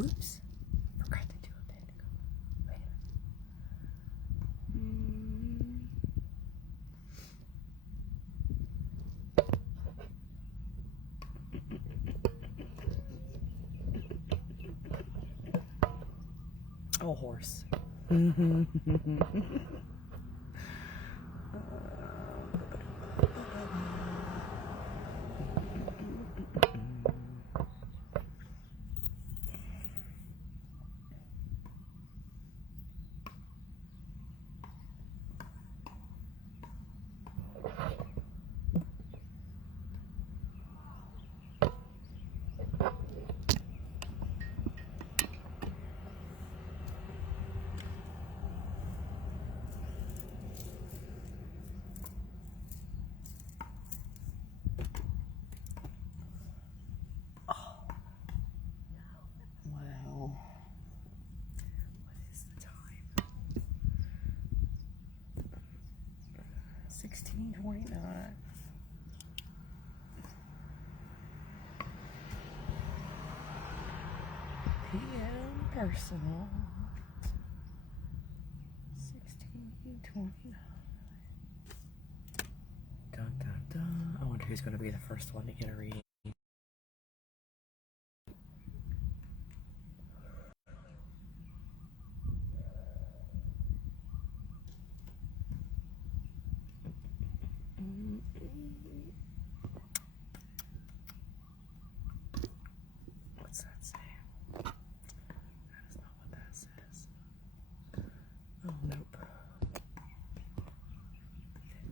Whoops. Forgot to do a pentacle. Wait a minute. Oh, horse. Well, what is the time? 16:29. PM personal. 16:29. Dun dun dun. I wonder who's going to be the first one to get a reading. What's that say? That is not what that says. Oh, nope.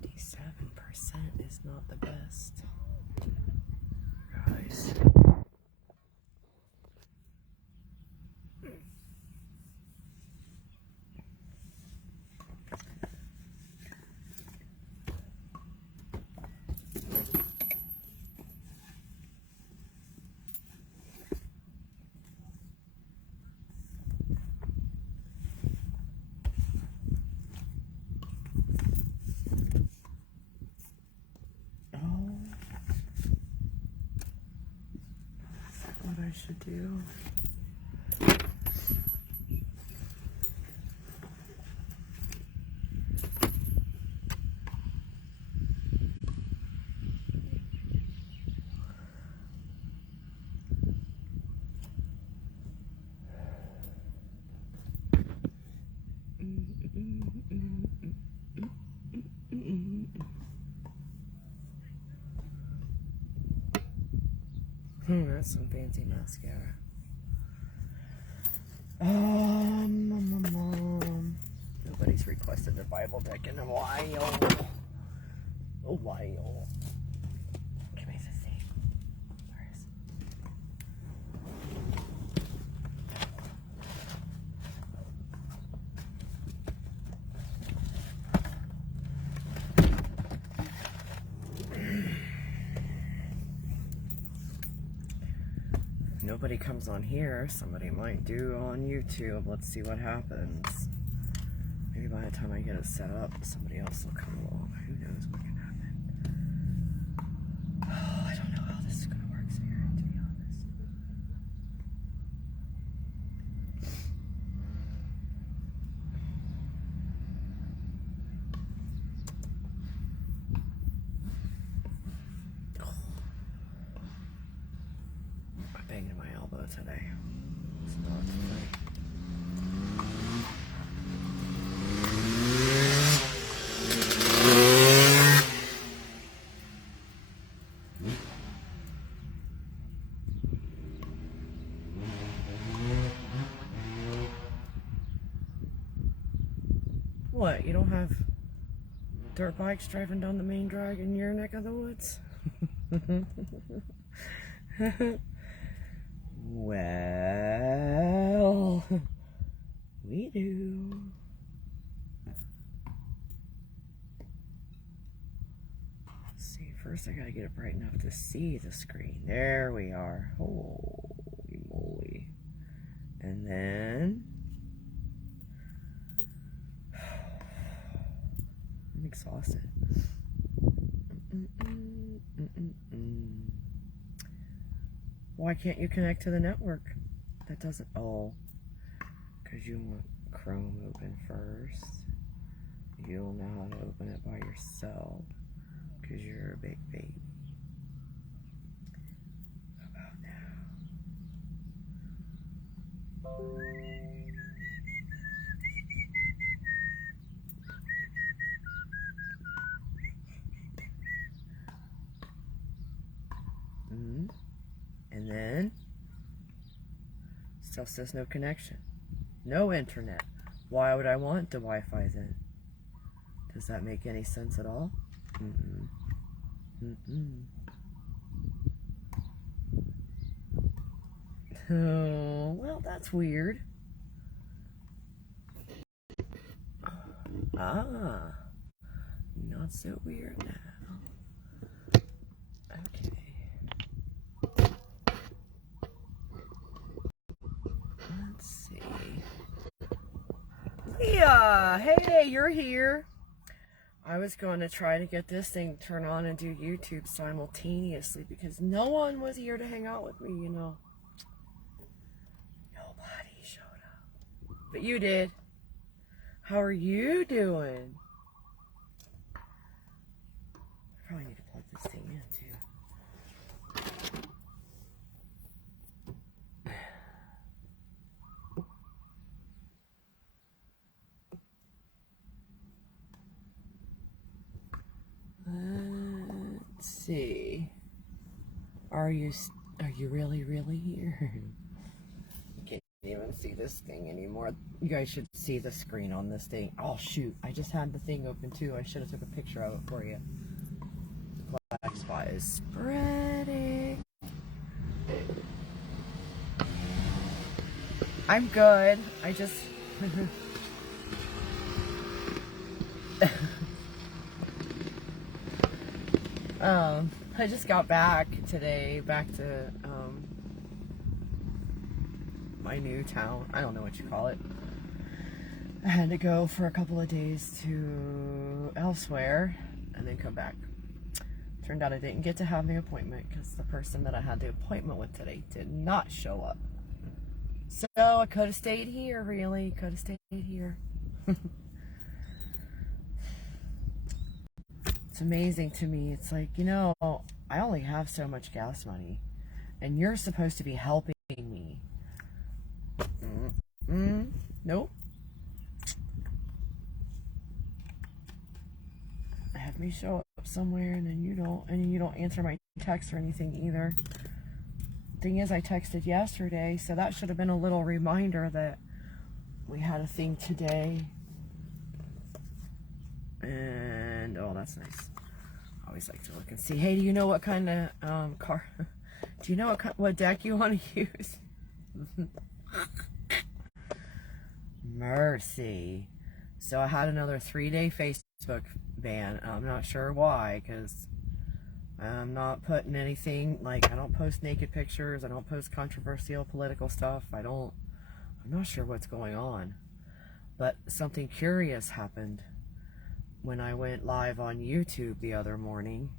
57% is not the best. Guys. What I should do. That's some fancy mascara. Nobody's requested their Bible deck in a while. Give me the thing. Where is it? Nobody comes on here. Somebody might do on YouTube. Let's see what happens. Maybe by the time I get it set up, somebody else will come along. Who knows what can happen? Oh, I don't know how this is going to work here, to be honest. I banged my elbow today. It's not today. What, you don't have dirt bikes driving down the main drag in your neck of the woods? Well, we do. Let's see, first I gotta get it bright enough to see the screen. There we are. Holy moly. And then I'm exhausted. Why can't you connect to the network? that doesn't, oh, because you want Chrome open first. You don't know how to open it by yourself because you're a big baby. How about now? And then still says no connection, no internet. Why would I want the Wi-Fi then? Does that make any sense at all? Oh, well, that's weird. Ah, not so weird now. Okay. Let's see. Leah, hey, you're here. I was going to try to get this thing turned on and do YouTube simultaneously because no one was here to hang out with me, you know. Nobody showed up. But you did. How are you doing? I probably need to plug this thing in too. Let's see. Are you really here? You can't even see this thing anymore. You guys should see the screen on this thing. Oh shoot, I just had the thing open too. I should have took a picture of it for you. The black spot is spreading. I'm good. I just I just got back today, back to my new town. I don't know what you call it. I had to go for a couple of days to elsewhere and then come back. Turned out I didn't get to have the appointment because the person that I had the appointment with today did not show up. So I could have stayed here, really. Could have stayed here. It's amazing to me. It's like, you know, I only have so much gas money and you're supposed to be helping me. Nope. Have me show up somewhere and then you don't answer my text or anything either. Thing is, I texted yesterday, so that should have been a little reminder that we had a thing today. And oh, that's nice. I always like to look and see. Hey, do you know what kind of car? Do you know what deck you want to use? Mercy. So I had another 3-day Facebook ban. I'm not sure why, because I'm not putting anything, like I don't post naked pictures. I don't post controversial political stuff. I'm not sure what's going on. But something curious happened when I went live on YouTube the other morning.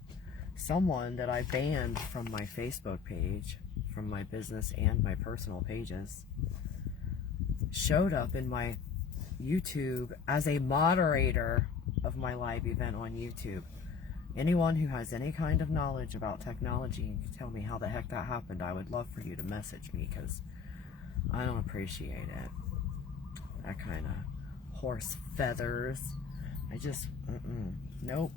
Someone that I banned from my Facebook page, from my business and my personal pages, showed up in my YouTube as a moderator of my live event on YouTube. Anyone who has any kind of knowledge about technology and can tell me how the heck that happened, I would love for you to message me, because I don't appreciate it. That kind of horse feathers. I just, nope.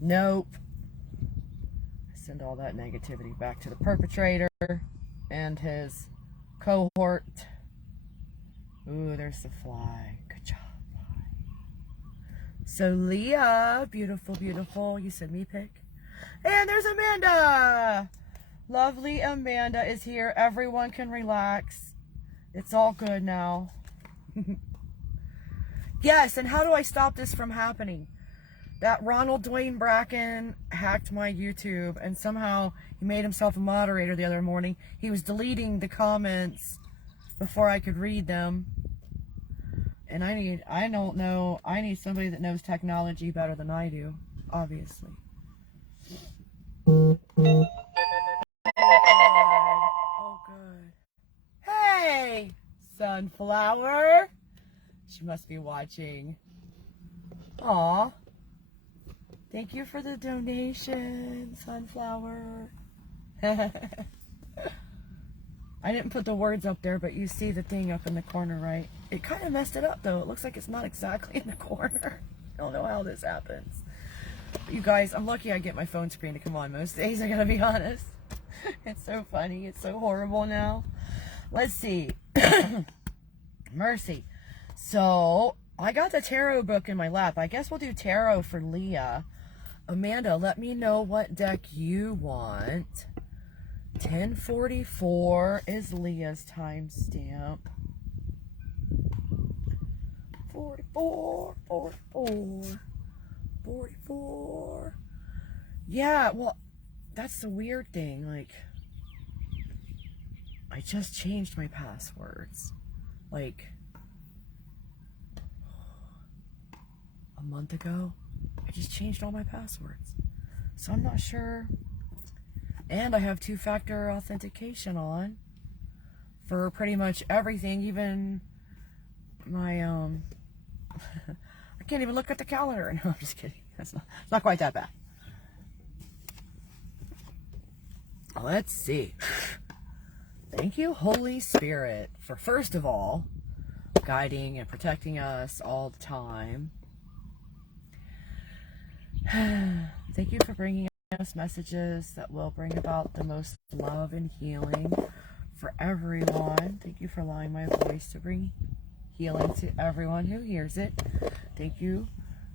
Nope. I send all that negativity back to the perpetrator and his cohort. Ooh, there's the fly. Good job, fly. So Leah, beautiful, beautiful. You said me pick. And there's Amanda. Lovely Amanda is here. Everyone can relax. It's all good now. Yes, and how do I stop this from happening? That Ronald Dwayne Bracken hacked my YouTube, and somehow he made himself a moderator the other morning. He was deleting the comments before I could read them. And I need somebody that knows technology better than I do, obviously. Oh, good. Hey, Sunflower. She must be watching. Aw. Thank you for the donation, Sunflower. I didn't put the words up there, but you see the thing up in the corner, right? It kind of messed it up, though. It looks like it's not exactly in the corner. I don't know how this happens. But you guys, I'm lucky I get my phone screen to come on most days, I gotta be honest. It's so funny. It's so horrible now. Let's see. Mercy. So, I got the tarot book in my lap. I guess we'll do tarot for Leah. Amanda, let me know what deck you want. 10:44 is Leah's timestamp. 44, 44, 44. Yeah, well, that's the weird thing. Like, I just changed my passwords. Like, a month ago, I just changed all my passwords. So I'm not sure. And I have two-factor authentication on for pretty much everything, even my, I can't even look at the calendar. No, I'm just kidding. It's not quite that bad. Let's see. Thank you, Holy Spirit, for first of all, guiding and protecting us all the time. Thank you for bringing us messages that will bring about the most love and healing for everyone. Thank you for allowing my voice to bring healing to everyone who hears it. Thank you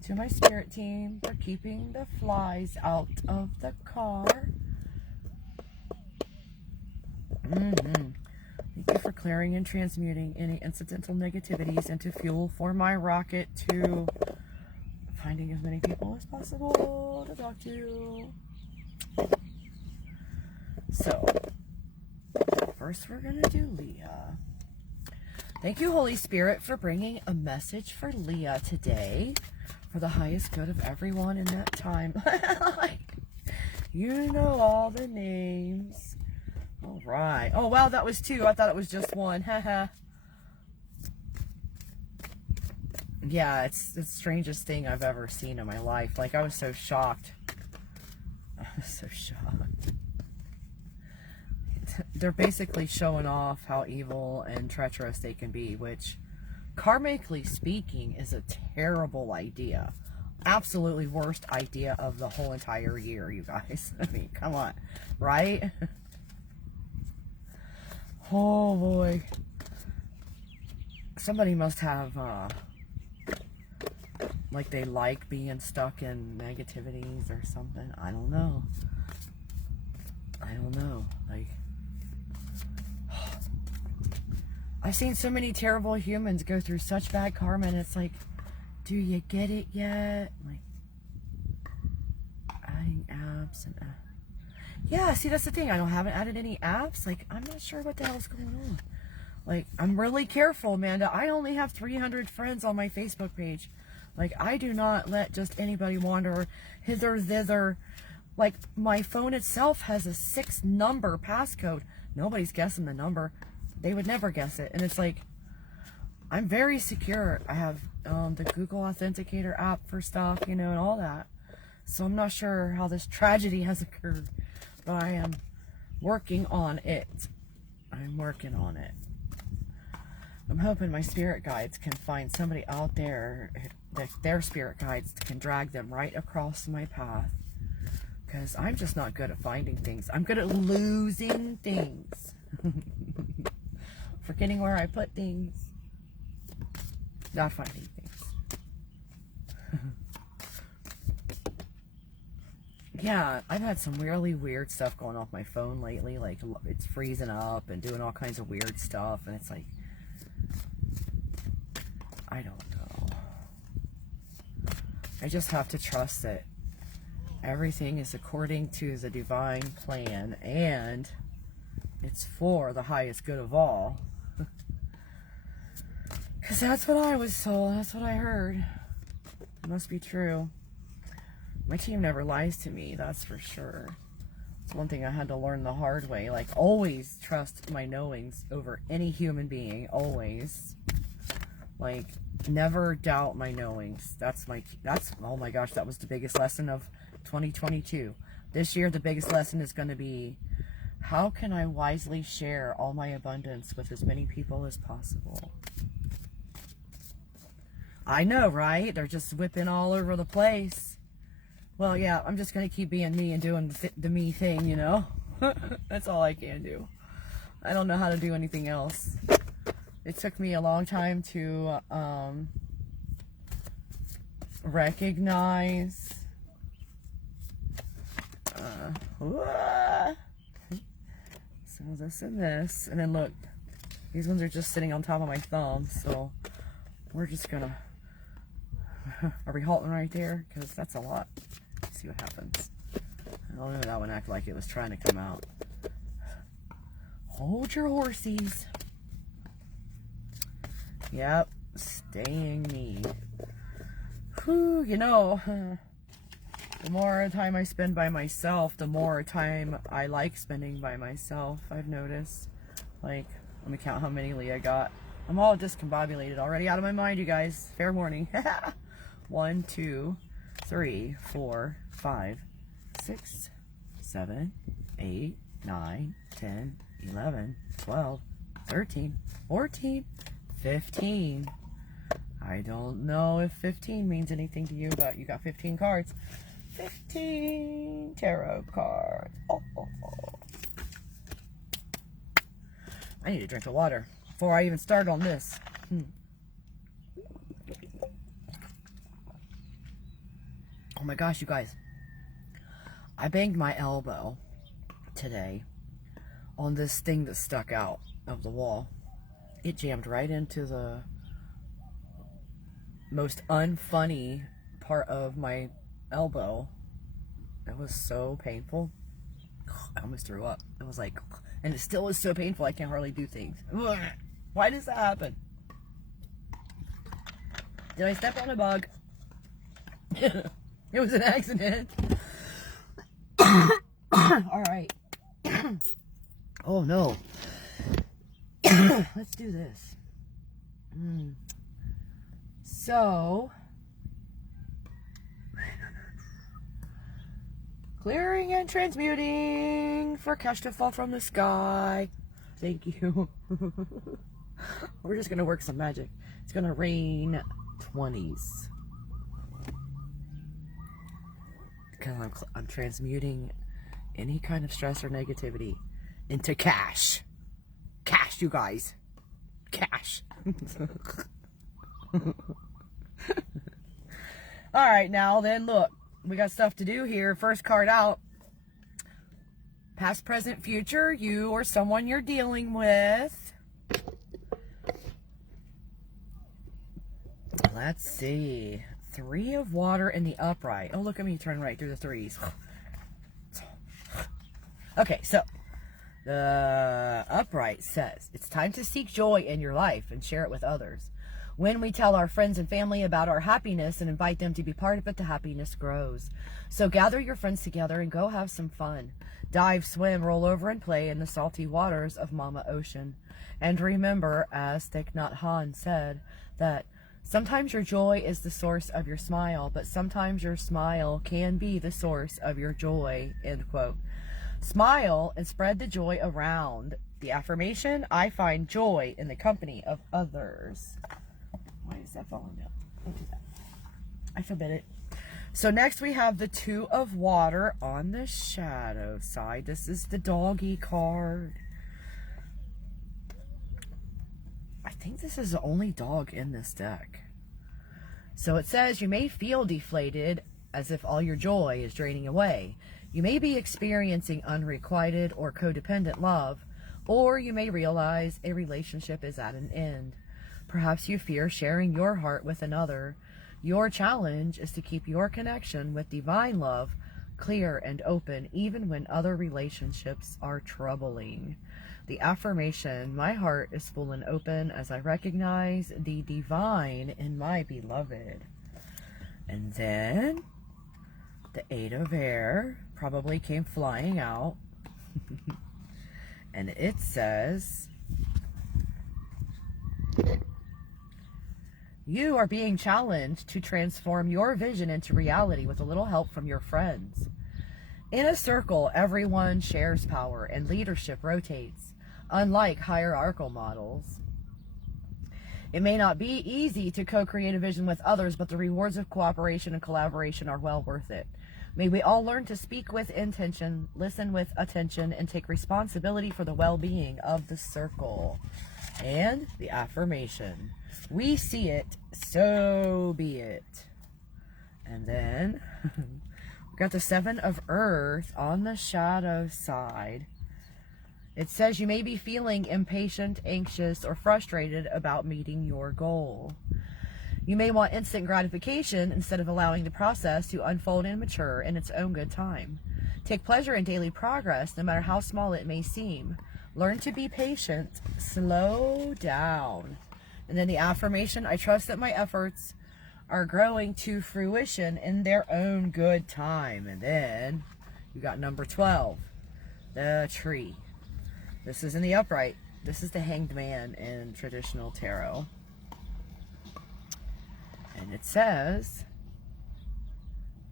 to my spirit team for keeping the flies out of the car. Thank you for clearing and transmuting any incidental negativities into fuel for my rocket to finding as many people as possible to talk to. So, first we're going to do Leah. Thank you, Holy Spirit, for bringing a message for Leah today for the highest good of everyone in that time. You know all the names. All right. Oh, wow, that was two. I thought it was just one. Haha. Yeah, it's the strangest thing I've ever seen in my life. Like, I was so shocked. I was so shocked. They're basically showing off how evil and treacherous they can be, which, karmically speaking, is a terrible idea. Absolutely worst idea of the whole entire year, you guys. I mean, come on. Right? Oh, boy. Somebody must have, like, they like being stuck in negativities or something. I don't know. I don't know. Like, I've seen so many terrible humans go through such bad karma, and it's like, do you get it yet? Like, adding apps and yeah, see, that's the thing. I haven't added any apps. Like, I'm not sure what the hell's going on. Like, I'm really careful, Amanda. I only have 300 friends on my Facebook page. Like, I do not let just anybody wander hither, thither. Like, my phone itself has a 6-number passcode. Nobody's guessing the number. They would never guess it. And it's like, I'm very secure. I have the Google Authenticator app for stuff, you know, and all that. So I'm not sure how this tragedy has occurred. But I am working on it. I'm working on it. I'm hoping my spirit guides can find somebody out there that their spirit guides can drag them right across my path. Because I'm just not good at finding things. I'm good at losing things. Forgetting where I put things. Not finding things. Yeah, I've had some really weird stuff going off my phone lately. Like, it's freezing up and doing all kinds of weird stuff. And it's like, I don't know. I just have to trust that everything is according to the divine plan. And it's for the highest good of all. Because that's what I was told. That's what I heard. It must be true. My team never lies to me, that's for sure. It's one thing I had to learn the hard way. Like, always trust my knowings over any human being. Always. Like, never doubt my knowings. Oh my gosh, that was the biggest lesson of 2022. This year, the biggest lesson is going to be, how can I wisely share all my abundance with as many people as possible? I know, right? They're just whipping all over the place. Well, yeah, I'm just going to keep being me and doing the me thing, you know? That's all I can do. I don't know how to do anything else. It took me a long time to recognize so this and this, and then look, these ones are just sitting on top of my thumb, so we're just gonna are we halting right there? Because that's a lot. Let's see what happens. I don't know, that one acted like it was trying to come out. Hold your horsies. Yep, staying me. Whew, you know, the more time I spend by myself, the more time I like spending by myself, I've noticed. Like, let me count how many Leah got. I'm all discombobulated already, out of my mind, you guys. Fair warning. 1, 2, 3, 4, 5, 6, 7, 8, 9, 10, 11, 12, 13, 14, 15. I don't know if 15 means anything to you, but you got 15 cards. 15 tarot cards. Oh. I need a drink of water before I even start on this. Oh my gosh, you guys. I banged my elbow today on this thing that stuck out of the wall. It jammed right into the most unfunny part of my elbow. It was so painful. I almost threw up. It was like, and it still is so painful I can't hardly do things. Why does that happen? Did I step on a bug? It was an accident. Alright. Oh no. Let's do this. So, clearing and transmuting for cash to fall from the sky. Thank you. We're just going to work some magic. It's going to rain 20s. Because I'm transmuting any kind of stress or negativity into cash. Cash, you guys. Cash. Alright, now then, look. We got stuff to do here. First card out. Past, present, future. You or someone you're dealing with. Let's see. 3 of water in the upright. Oh, look at me turn right through the 3s. Okay, so the upright says, it's time to seek joy in your life and share it with others. When we tell our friends and family about our happiness and invite them to be part of it, the happiness grows. So gather your friends together and go have some fun. Dive, swim, roll over, and play in the salty waters of Mama Ocean. And remember, as Thich Nhat Hanh said, that sometimes your joy is the source of your smile, but sometimes your smile can be the source of your joy, end quote. Smile and spread the joy around. The affirmation, I find joy in the company of others. Why is that falling down? Don't do that. I forbid it. So next we have the 2 of water on the shadow side. This is the doggy card. I think this is the only dog in this deck. So it says you may feel deflated as if all your joy is draining away. You may be experiencing unrequited or codependent love, or you may realize a relationship is at an end. Perhaps you fear sharing your heart with another. Your challenge is to keep your connection with divine love clear and open, even when other relationships are troubling. The affirmation, my heart is full and open as I recognize the divine in my beloved. And then the 8 of air. probably came flying out. And it says, you are being challenged to transform your vision into reality with a little help from your friends. In a circle, everyone shares power and leadership rotates, unlike hierarchical models. It may not be easy to co-create a vision with others, but the rewards of cooperation and collaboration are well worth it. May we all learn to speak with intention, listen with attention, and take responsibility for the well-being of the circle. And the affirmation, we see it, so be it. And then we got the 7 of Earth on the shadow side. It says you may be feeling impatient, anxious, or frustrated about meeting your goal. You may want instant gratification instead of allowing the process to unfold and mature in its own good time. Take pleasure in daily progress, no matter how small it may seem. Learn to be patient. Slow down. And then the affirmation, I trust that my efforts are growing to fruition in their own good time. And then you got number 12, the tree. This is in the upright. This is the Hanged Man in traditional tarot. And it says,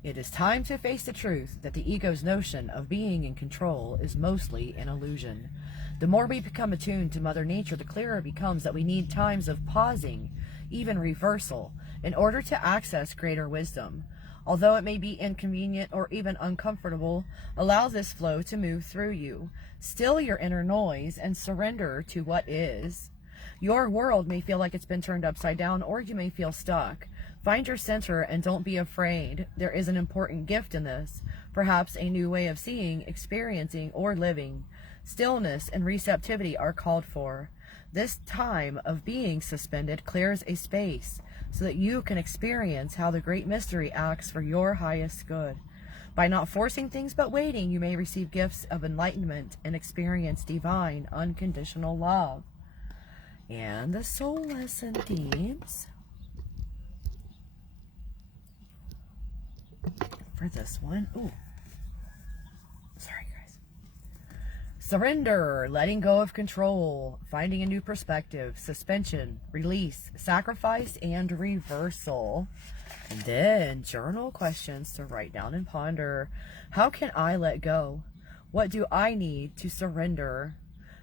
it is time to face the truth that the ego's notion of being in control is mostly an illusion. The more we become attuned to Mother Nature, the clearer it becomes that we need times of pausing, even reversal, in order to access greater wisdom. Although it may be inconvenient or even uncomfortable, allow this flow to move through you. Still your inner noise and surrender to what is. Your world may feel like it's been turned upside down, or you may feel stuck. Find your center and don't be afraid. There is an important gift in this, perhaps a new way of seeing, experiencing, or living. Stillness and receptivity are called for. This time of being suspended clears a space so that you can experience how the great mystery acts for your highest good. By not forcing things but waiting, you may receive gifts of enlightenment and experience divine, unconditional love. And the soul lesson themes for this one. Ooh. Sorry, guys. Surrender, letting go of control, finding a new perspective, suspension, release, sacrifice, and reversal. And then journal questions to write down and ponder. How can I let go? What do I need to surrender?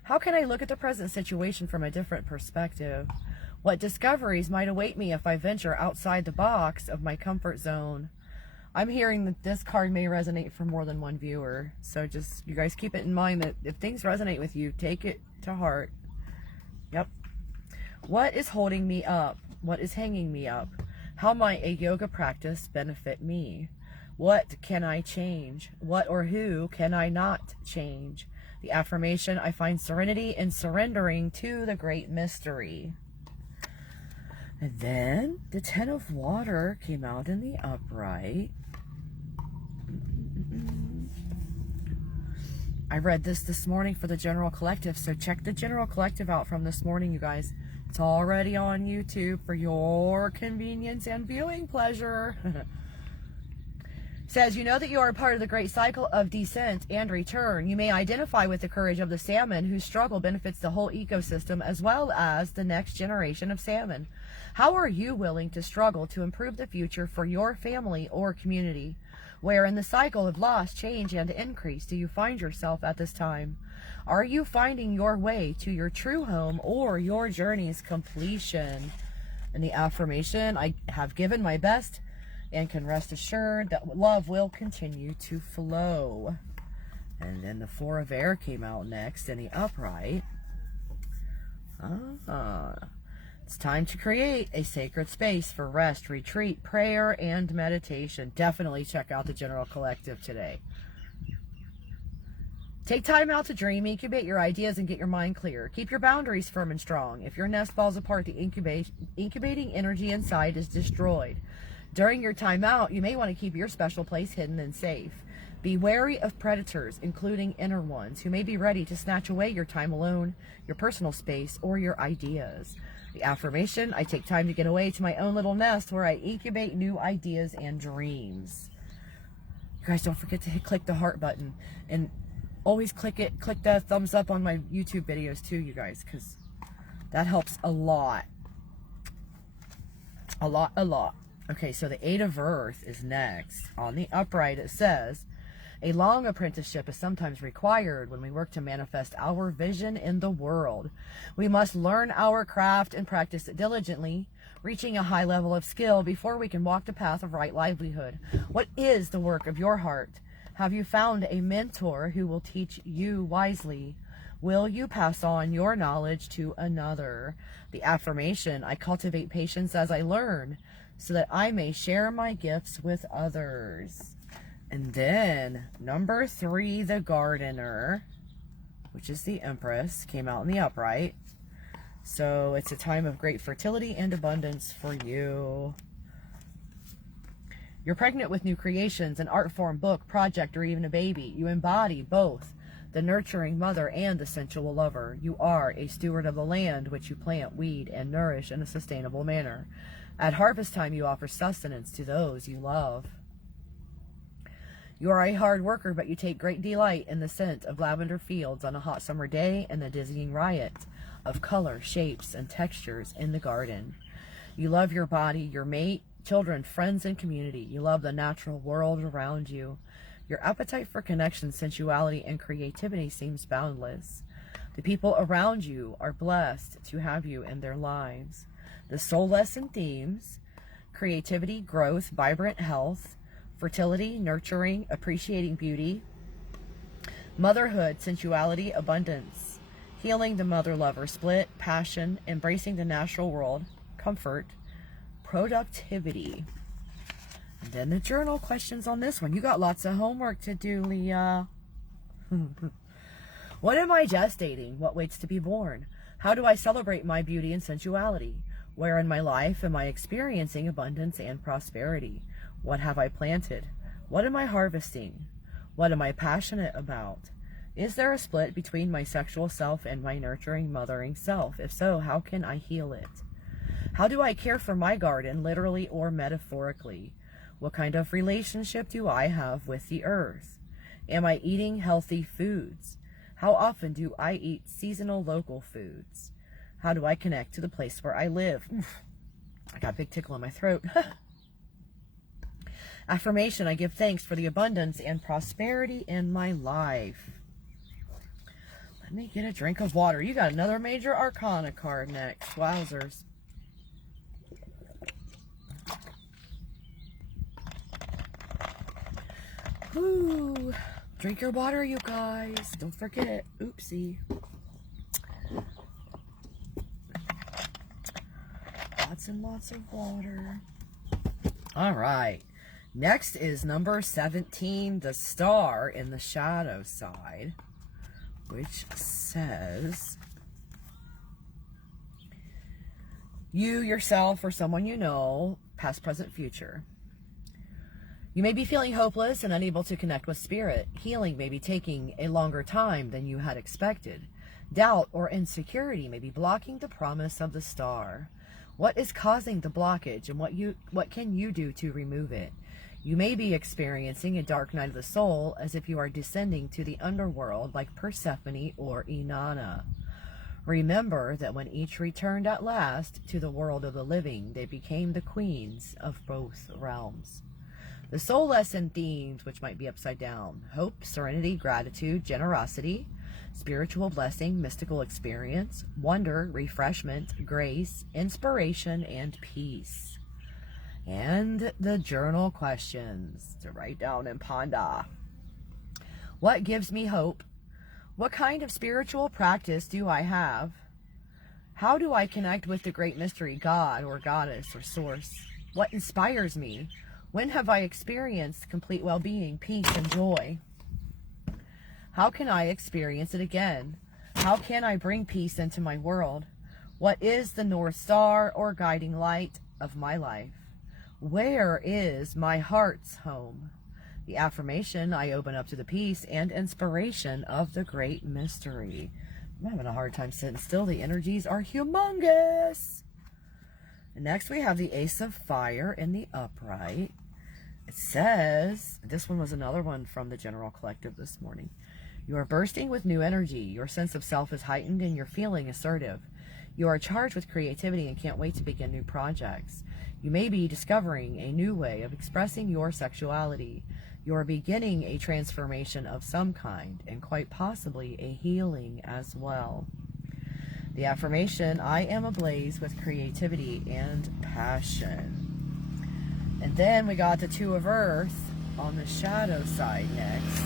How can I look at the present situation from a different perspective? What discoveries might await me if I venture outside the box of my comfort zone? I'm hearing that this card may resonate for more than one viewer. So just, you guys keep it in mind that if things resonate with you, take it to heart. Yep. What is holding me up? What is hanging me up? How might a yoga practice benefit me? What can I change? What or who can I not change? The affirmation, I find serenity in surrendering to the great mystery. And then the 10 of Water came out in the upright. I read this morning for the General Collective, so check the General Collective out from this morning, you guys. It's already on YouTube for your convenience and viewing pleasure. Says, you know that you are a part of the great cycle of descent and return. You may identify with the courage of the salmon whose struggle benefits the whole ecosystem as well as the next generation of salmon. How are you willing to struggle to improve the future for your family or community? Where in the cycle of loss, change, and increase do you find yourself at this time? Are you finding your way to your true home or your journey's completion? And the affirmation, I have given my best and can rest assured that love will continue to flow. And then the 4 of Air came out next in the upright. It's time to create a sacred space for rest, retreat, prayer, and meditation. Definitely check out the General Collective today. Take time out to dream, incubate your ideas, and get your mind clear. Keep your boundaries firm and strong. If your nest falls apart, the incubating energy inside is destroyed. During your time out, you may want to keep your special place hidden and safe. Be wary of predators, including inner ones, who may be ready to snatch away your time alone, your personal space, or your ideas. The affirmation, I take time to get away to my own little nest where I incubate new ideas and dreams. You guys don't forget to click the heart button, and always click the thumbs up on my YouTube videos too, you guys, because that helps a lot. A lot. Okay, so the 8 of Earth is next. On the upright, it says, a long apprenticeship is sometimes required when we work to manifest our vision in the world. We must learn our craft and practice it diligently, reaching a high level of skill before we can walk the path of right livelihood. What is the work of your heart? Have you found a mentor who will teach you wisely? Will you pass on your knowledge to another? The affirmation, I cultivate patience as I learn, so that I may share my gifts with others. And then, number 3, the Gardener, which is the Empress, came out in the upright. So it's a time of great fertility and abundance for you. You're pregnant with new creations, an art form, book, project, or even a baby. You embody both the nurturing mother and the sensual lover. You are a steward of the land which you plant, weed, and nourish in a sustainable manner. At harvest time, you offer sustenance to those you love. You are a hard worker, but you take great delight in the scent of lavender fields on a hot summer day and the dizzying riot of color, shapes, and textures in the garden. You love your body, your mate, children, friends, and community. You love the natural world around you. Your appetite for connection, sensuality, and creativity seems boundless. The people around you are blessed to have you in their lives. The soul lesson themes: creativity, growth, vibrant health, fertility, nurturing, appreciating beauty, motherhood, sensuality, abundance, healing the mother-lover split, passion, embracing the natural world, comfort, productivity. And then the journal questions on this one. You got lots of homework to do, Leah. What am I gestating? What waits to be born? How do I celebrate my beauty and sensuality? Where in my life am I experiencing abundance and prosperity? What have I planted? What am I harvesting? What am I passionate about? Is there a split between my sexual self and my nurturing, mothering self? If so, how can I heal it? How do I care for my garden, literally or metaphorically? What kind of relationship do I have with the earth? Am I eating healthy foods? How often do I eat seasonal local foods? How do I connect to the place where I live? I got a big tickle in my throat. Affirmation, I give thanks for the abundance and prosperity in my life. Let me get a drink of water. You got another major arcana card next. Wowzers. Woo. Drink your water, you guys. Don't forget. Oopsie. Lots and lots of water. All right. Next is number 17, the star in the shadow side, which says, you, yourself, or someone you know, past, present, future. You may be feeling hopeless and unable to connect with spirit. Healing may be taking a longer time than you had expected. Doubt or insecurity may be blocking the promise of the star. What is causing the blockage, and what can you do to remove it? You may be experiencing a dark night of the soul, as if you are descending to the underworld like Persephone or Inanna. Remember that when each returned at last to the world of the living, they became the queens of both realms. The soul lesson themes, which might be upside down: hope, serenity, gratitude, generosity, spiritual blessing, mystical experience, wonder, refreshment, grace, inspiration, and peace. And the journal questions to write down and ponder. What gives me hope? What kind of spiritual practice do I have? How do I connect with the great mystery, God or goddess or source? What inspires me? When have I experienced complete well-being, peace, and joy? How can I experience it again? How can I bring peace into my world? What is the North Star or guiding light of my life? Where is my heart's home? The affirmation, I open up to the peace and inspiration of the great mystery. I'm having a hard time sitting still. The energies are humongous. And next we have the Ace of Fire in the upright. It says, this one was another one from the General Collective this morning. You are bursting with new energy. Your sense of self is heightened and you're feeling assertive. You are charged with creativity and can't wait to begin new projects. You may be discovering a new way of expressing your sexuality. You are beginning a transformation of some kind, and quite possibly a healing as well. The affirmation, I am ablaze with creativity and passion. And then we got the Two of Earth on the shadow side next,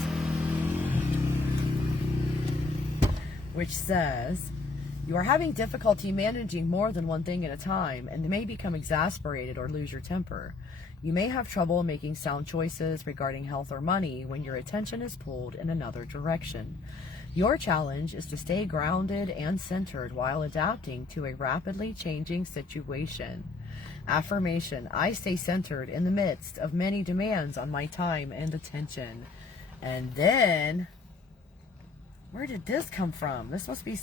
which says, you are having difficulty managing more than one thing at a time and may become exasperated or lose your temper. You may have trouble making sound choices regarding health or money when your attention is pulled in another direction. Your challenge is to stay grounded and centered while adapting to a rapidly changing situation. Affirmation, I stay centered in the midst of many demands on my time and attention. And then, where did this come from? This must be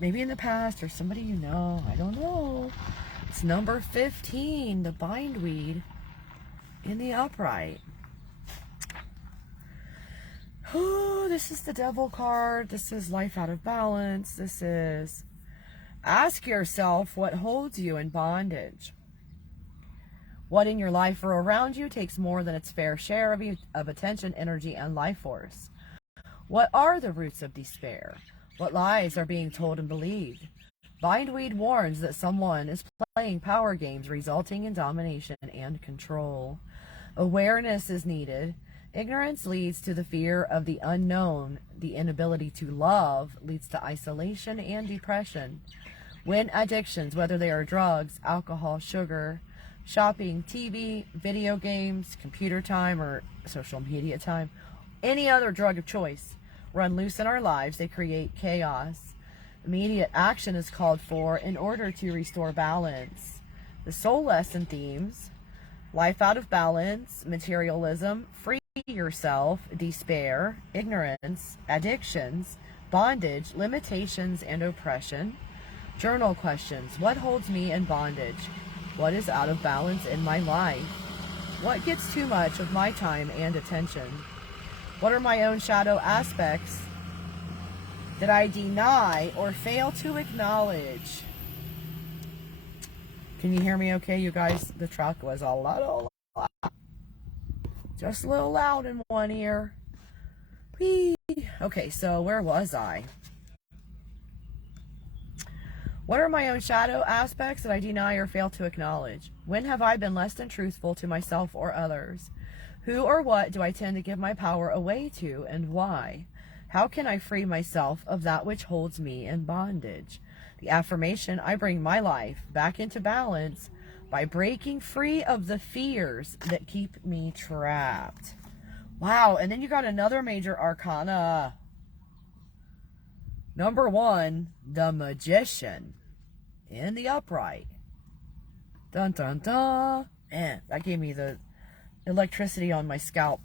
maybe in the past or somebody you know. I don't know. It's number 15, the bindweed in the upright. Oh, this is the devil card. This is life out of balance. This is ask yourself what holds you in bondage. What in your life or around you takes more than its fair share of attention, energy, and life force? What are the roots of despair? What lies are being told and believed? Bindweed warns that someone is playing power games resulting in domination and control. Awareness is needed. Ignorance leads to the fear of the unknown. The inability to love leads to isolation and depression. When addictions, whether they are drugs, alcohol, sugar, shopping, TV, video games, computer time, or social media time, any other drug of choice, run loose in our lives, they create chaos. Immediate action is called for in order to restore balance. The soul lesson themes: life out of balance, materialism, free yourself, despair, ignorance, addictions, bondage, limitations, and oppression. Journal questions: what holds me in bondage? What is out of balance in my life? What gets too much of my time and attention? What are my own shadow aspects that I deny or fail to acknowledge? Can you hear me okay, you guys? The truck was a lot, just a little loud in one ear. Whee. Okay, so where was I? What are my own shadow aspects that I deny or fail to acknowledge? When have I been less than truthful to myself or others? Who or what do I tend to give my power away to, and why? How can I free myself of that which holds me in bondage? The affirmation, I bring my life back into balance by breaking free of the fears that keep me trapped. Wow, and then you got another major arcana. Number 1, the Magician in the upright. Dun dun dun. Man, that gave me the electricity on my scalp.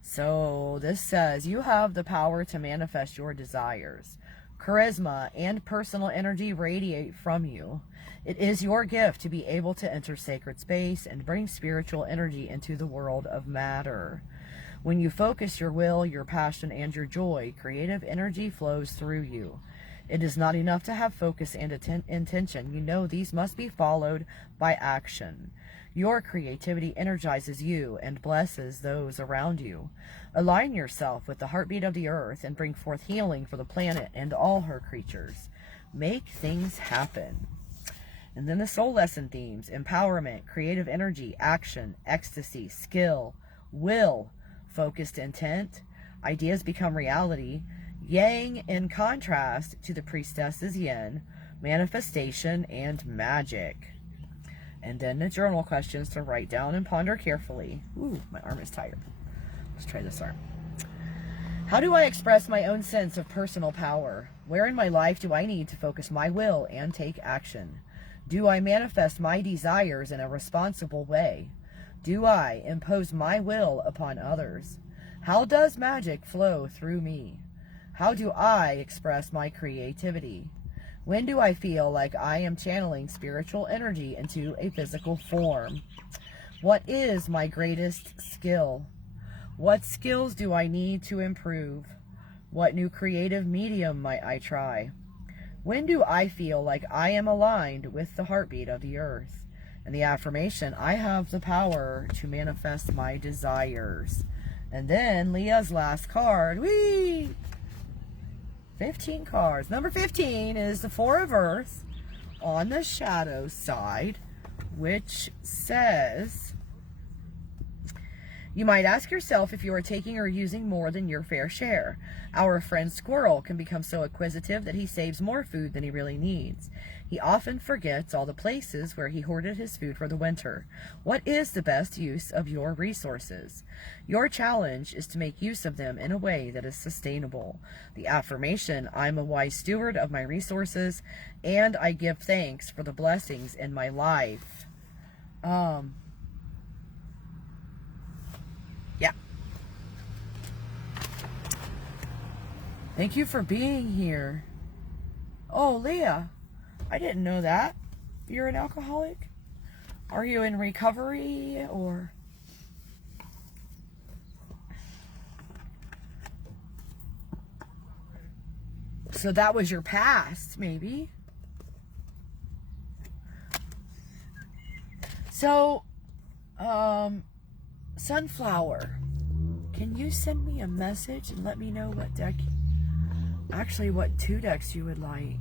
So this says, you have the power to manifest your desires. Charisma and personal energy radiate from you. It is your gift to be able to enter sacred space and bring spiritual energy into the world of matter. When you focus your will, your passion, and your joy, creative energy flows through you. It is not enough to have focus and intention. You know these must be followed by action. Your creativity energizes you and blesses those around you. Align yourself with the heartbeat of the earth and bring forth healing for the planet and all her creatures. Make things happen. And then the soul lesson themes: empowerment, creative energy, action, ecstasy, skill, will, focused intent. Ideas become reality. Yang in contrast to the priestess's yin, manifestation and magic. And then the journal questions to write down and ponder carefully. Ooh, my arm is tired. Let's try this arm. How do I express my own sense of personal power? Where in my life do I need to focus my will and take action? Do I manifest my desires in a responsible way? Do I impose my will upon others? How does magic flow through me? How do I express my creativity? When do I feel like I am channeling spiritual energy into a physical form? What is my greatest skill? What skills do I need to improve? What new creative medium might I try? When do I feel like I am aligned with the heartbeat of the earth? And the affirmation, I have the power to manifest my desires. And then Leah's last card, whee! 15 cards. Number 15 is the Four of Earth on the shadow side, which says, you might ask yourself if you are taking or using more than your fair share. Our friend Squirrel can become so acquisitive that he saves more food than he really needs. He often forgets all the places where he hoarded his food for the winter. What is the best use of your resources? Your challenge is to make use of them in a way that is sustainable. The affirmation, I'm a wise steward of my resources, and I give thanks for the blessings in my life. Yeah. Thank you for being here. Oh, Leah, I didn't know that. You're an alcoholic? Are you in recovery or? So that was your past, maybe. So, Sunflower, can you send me a message and let me know what deck, actually what 2 decks you would like?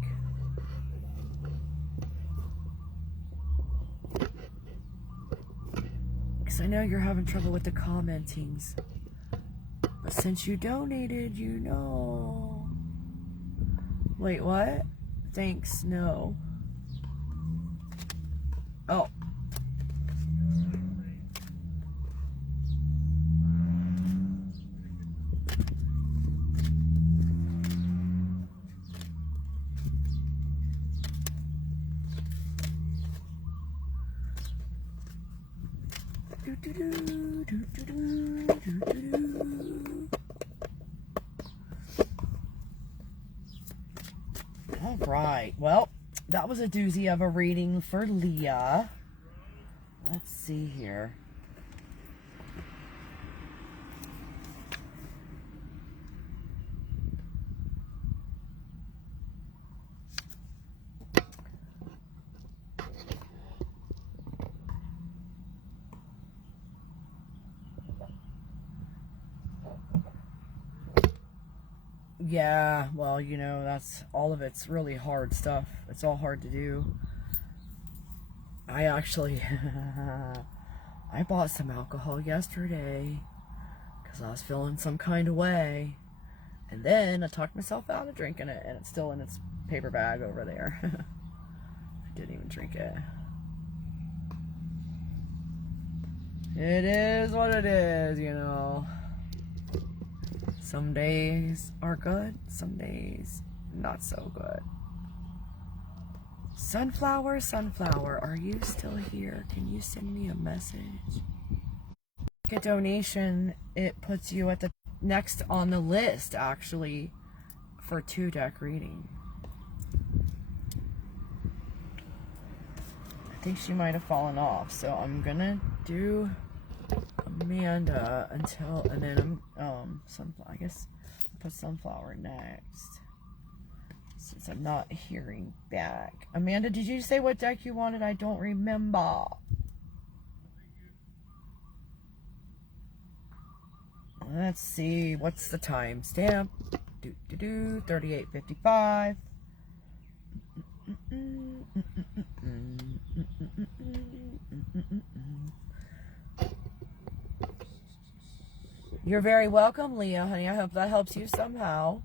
Because I know you're having trouble with the commentings. But since you donated, you know. Wait, what? Thanks, no. Oh. All right, well, that was a doozy of a reading for Leah. Let's see here. Yeah, well, you know, that's all of it's really hard stuff. It's all hard to do. I actually, I bought some alcohol yesterday because I was feeling some kind of way. And then I talked myself out of drinking it, and it's still in its paper bag over there. I didn't even drink it. It is what it is, you know. Some days are good, some days not so good. Sunflower, Sunflower, are you still here? Can you send me a message? A donation, it puts you at the next on the list, actually, for 2 deck reading. I think she might have fallen off, so I'm gonna do Amanda until, and then Sunflower. I guess I'll put Sunflower next, since I'm not hearing back. Amanda, did you say what deck you wanted? I don't remember. Let's see, what's the time stamp? 38:55. You're very welcome, Leah, honey. I hope that helps you somehow.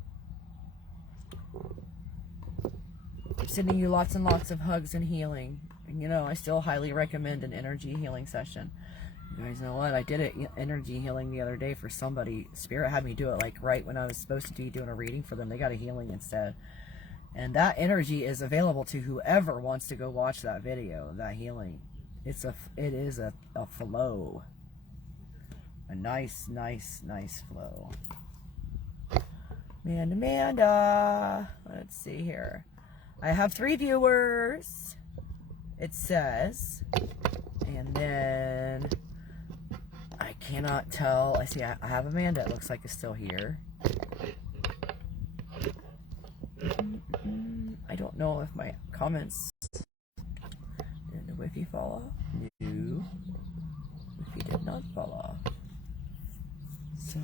I'm sending you lots and lots of hugs and healing. And you know, I still highly recommend an energy healing session. You guys know what? I did it energy healing the other day for somebody. Spirit had me do it like right when I was supposed to be doing a reading for them. They got a healing instead. And that energy is available to whoever wants to go watch that video, that healing. It is a flow. A nice flow. Amanda. Let's see here. I have 3 viewers. It says, And then I cannot tell. I see I have Amanda. It looks like it's still here. I don't know if my comments. Did the Wi-Fi fall off? No. Wi-Fi did not fall off. So.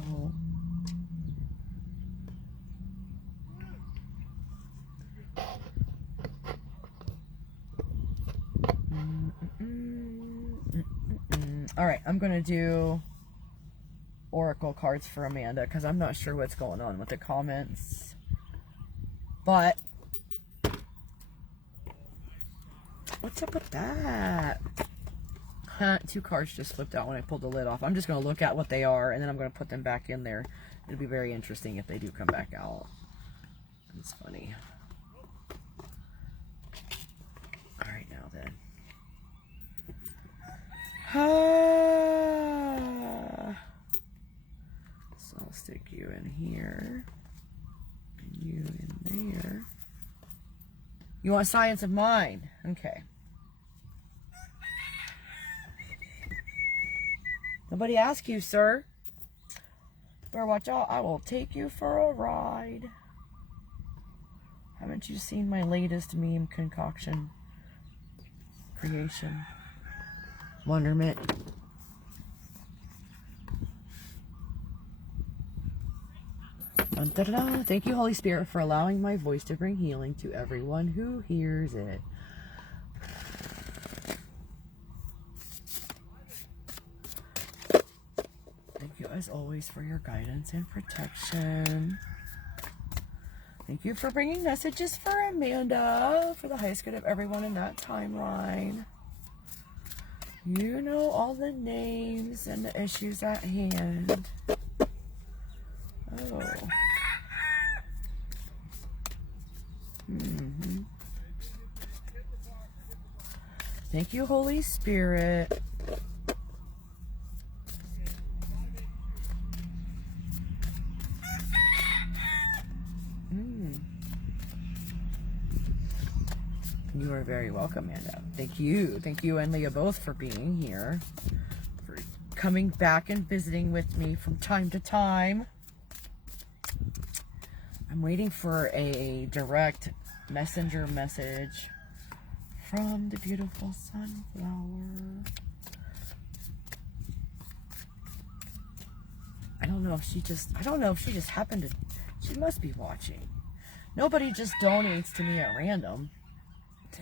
All right, I'm going to do oracle cards for Amanda because I'm not sure what's going on with the comments. But what's up with that? Two cards just flipped out when I pulled the lid off. I'm just going to look at what they are, and then I'm going to put them back in there. It'll be very interesting if they do come back out. It's funny. All right, now then. So I'll stick you in here. And you in there. You want science of mind? Okay. Nobody asked you, sir. Better watch out. I will take you for a ride. Haven't you seen my latest meme concoction creation? Wonderment. Thank you, Holy Spirit, for allowing my voice to bring healing to everyone who hears it. Thank you, as always, for your guidance and protection. Thank you for bringing messages for Amanda, for the highest good of everyone in that timeline. You know all the names and the issues at hand. Oh. Thank you, Holy Spirit. You are very welcome, Amanda. Thank you. Thank you and Leah both for being here. For coming back and visiting with me from time to time. I'm waiting for a direct messenger message from the beautiful sunflower. I don't know if she just happened to, she must be watching. Nobody just donates to me at random.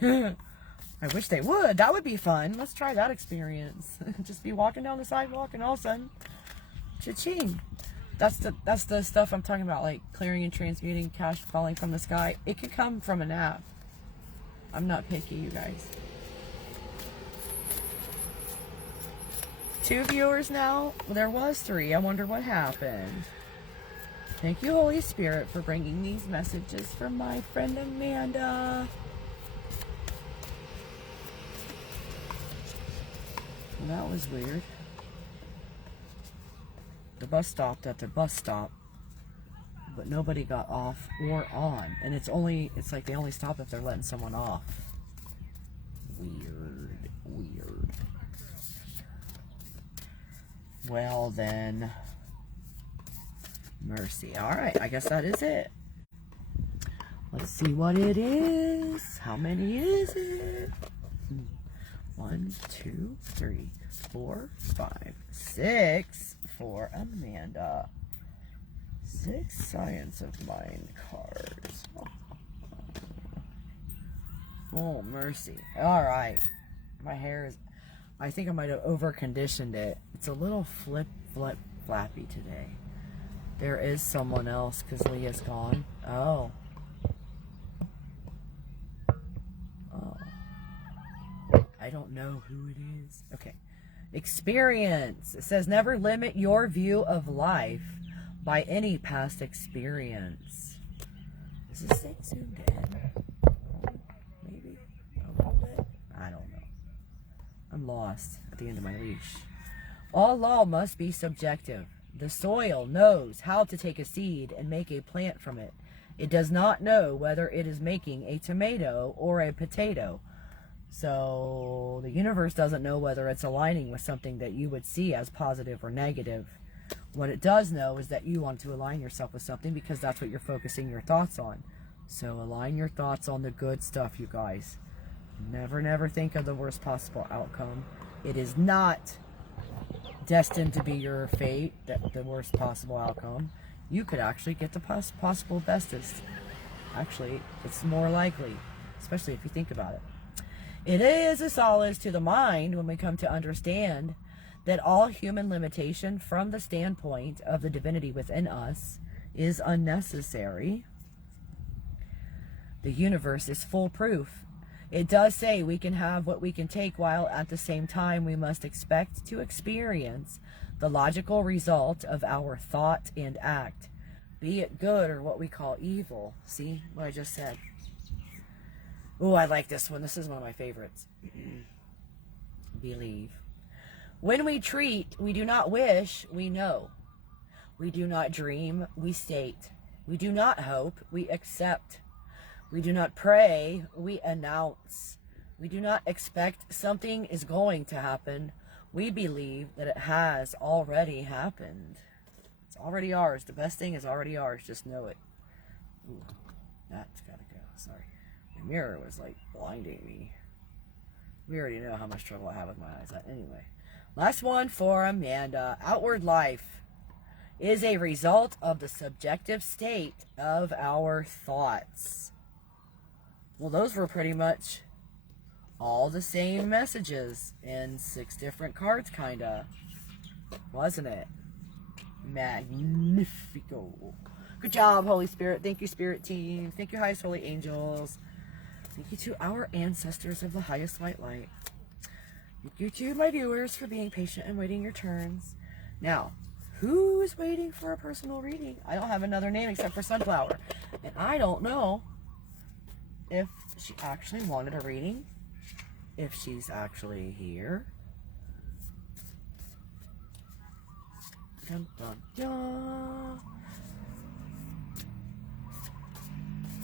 I wish they would. That would be fun. Let's try that experience. Just be walking down the sidewalk and all of a sudden, cha-ching. That's the stuff I'm talking about, like clearing and transmuting, cash falling from the sky. It could come from an app. I'm not picky, you guys. 2 viewers now. Well, there was 3. I wonder what happened. Thank you, Holy Spirit, for bringing these messages from my friend Amanda. Well, that was weird. The bus stopped at the bus stop, but nobody got off or on. And it's like they only stop if they're letting someone off. Weird, weird. Well then, mercy. All right, I guess that is it. Let's see what it is. How many is it? 1, 2, 3, 4, 5, 6 for Amanda. 6 Science of Mind cards. Oh, mercy. All right. My hair is, I think I might have over-conditioned it. It's a little flappy today. There is someone else because Leah's gone. Oh. I don't know who it is. Okay. Experience. It says never limit your view of life by any past experience. Is this thing zoomed in? Maybe a little bit? I don't know. I'm lost at the end of my leash. All law must be subjective. The soil knows how to take a seed and make a plant from it. It does not know whether it is making a tomato or a potato. So the universe doesn't know whether it's aligning with something that you would see as positive or negative. What it does know is that you want to align yourself with something because that's what you're focusing your thoughts on. So align your thoughts on the good stuff, you guys. Never, never think of the worst possible outcome. It is not destined to be your fate, the worst possible outcome. You could actually get the possible bestest. Actually, it's more likely, especially if you think about it. It is a solace to the mind when we come to understand that all human limitation from the standpoint of the divinity within us is unnecessary. The universe is foolproof. It does say we can have what we can take, while at the same time we must expect to experience the logical result of our thought and act, be it good or what we call evil. See what I just said? Oh, I like this one. This is one of my favorites. Believe. When we treat, we do not wish, we know. We do not dream, we state. We do not hope, we accept. We do not pray, we announce. We do not expect something is going to happen. We believe that it has already happened. It's already ours. The best thing is already ours. Just know it. Ooh, that's gotta go. Sorry. The mirror was like blinding me. We already know how much trouble I have with my eyes. Anyway. Last one for Amanda. Outward life is a result of the subjective state of our thoughts. Well, those were pretty much all the same messages in 6 different cards, kinda. Wasn't it? Magnifico. Good job, Holy Spirit. Thank you, Spirit Team. Thank you, highest holy angels. Thank you to our ancestors of the highest white light. Thank you to my viewers for being patient and waiting your turns. Now, who's waiting for a personal reading? I don't have another name except for Sunflower. And I don't know if she actually wanted a reading, if she's actually here. Dun, dun, dun.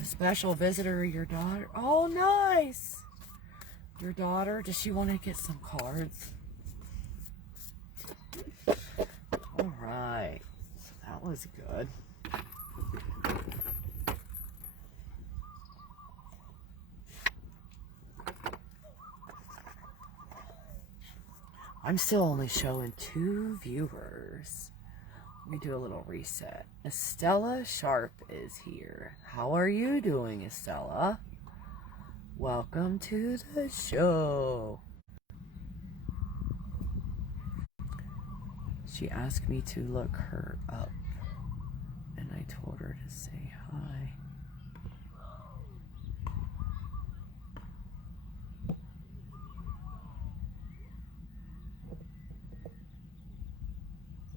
A special visitor, your daughter. Oh, nice. Your daughter, does she want to get some cards? All right. So that was good. I'm still only showing 2 viewers. Let me do a little reset. Estella Sharp is here. How are you doing, Estella? Welcome to the show. She asked me to look her up, and I told her to say hi.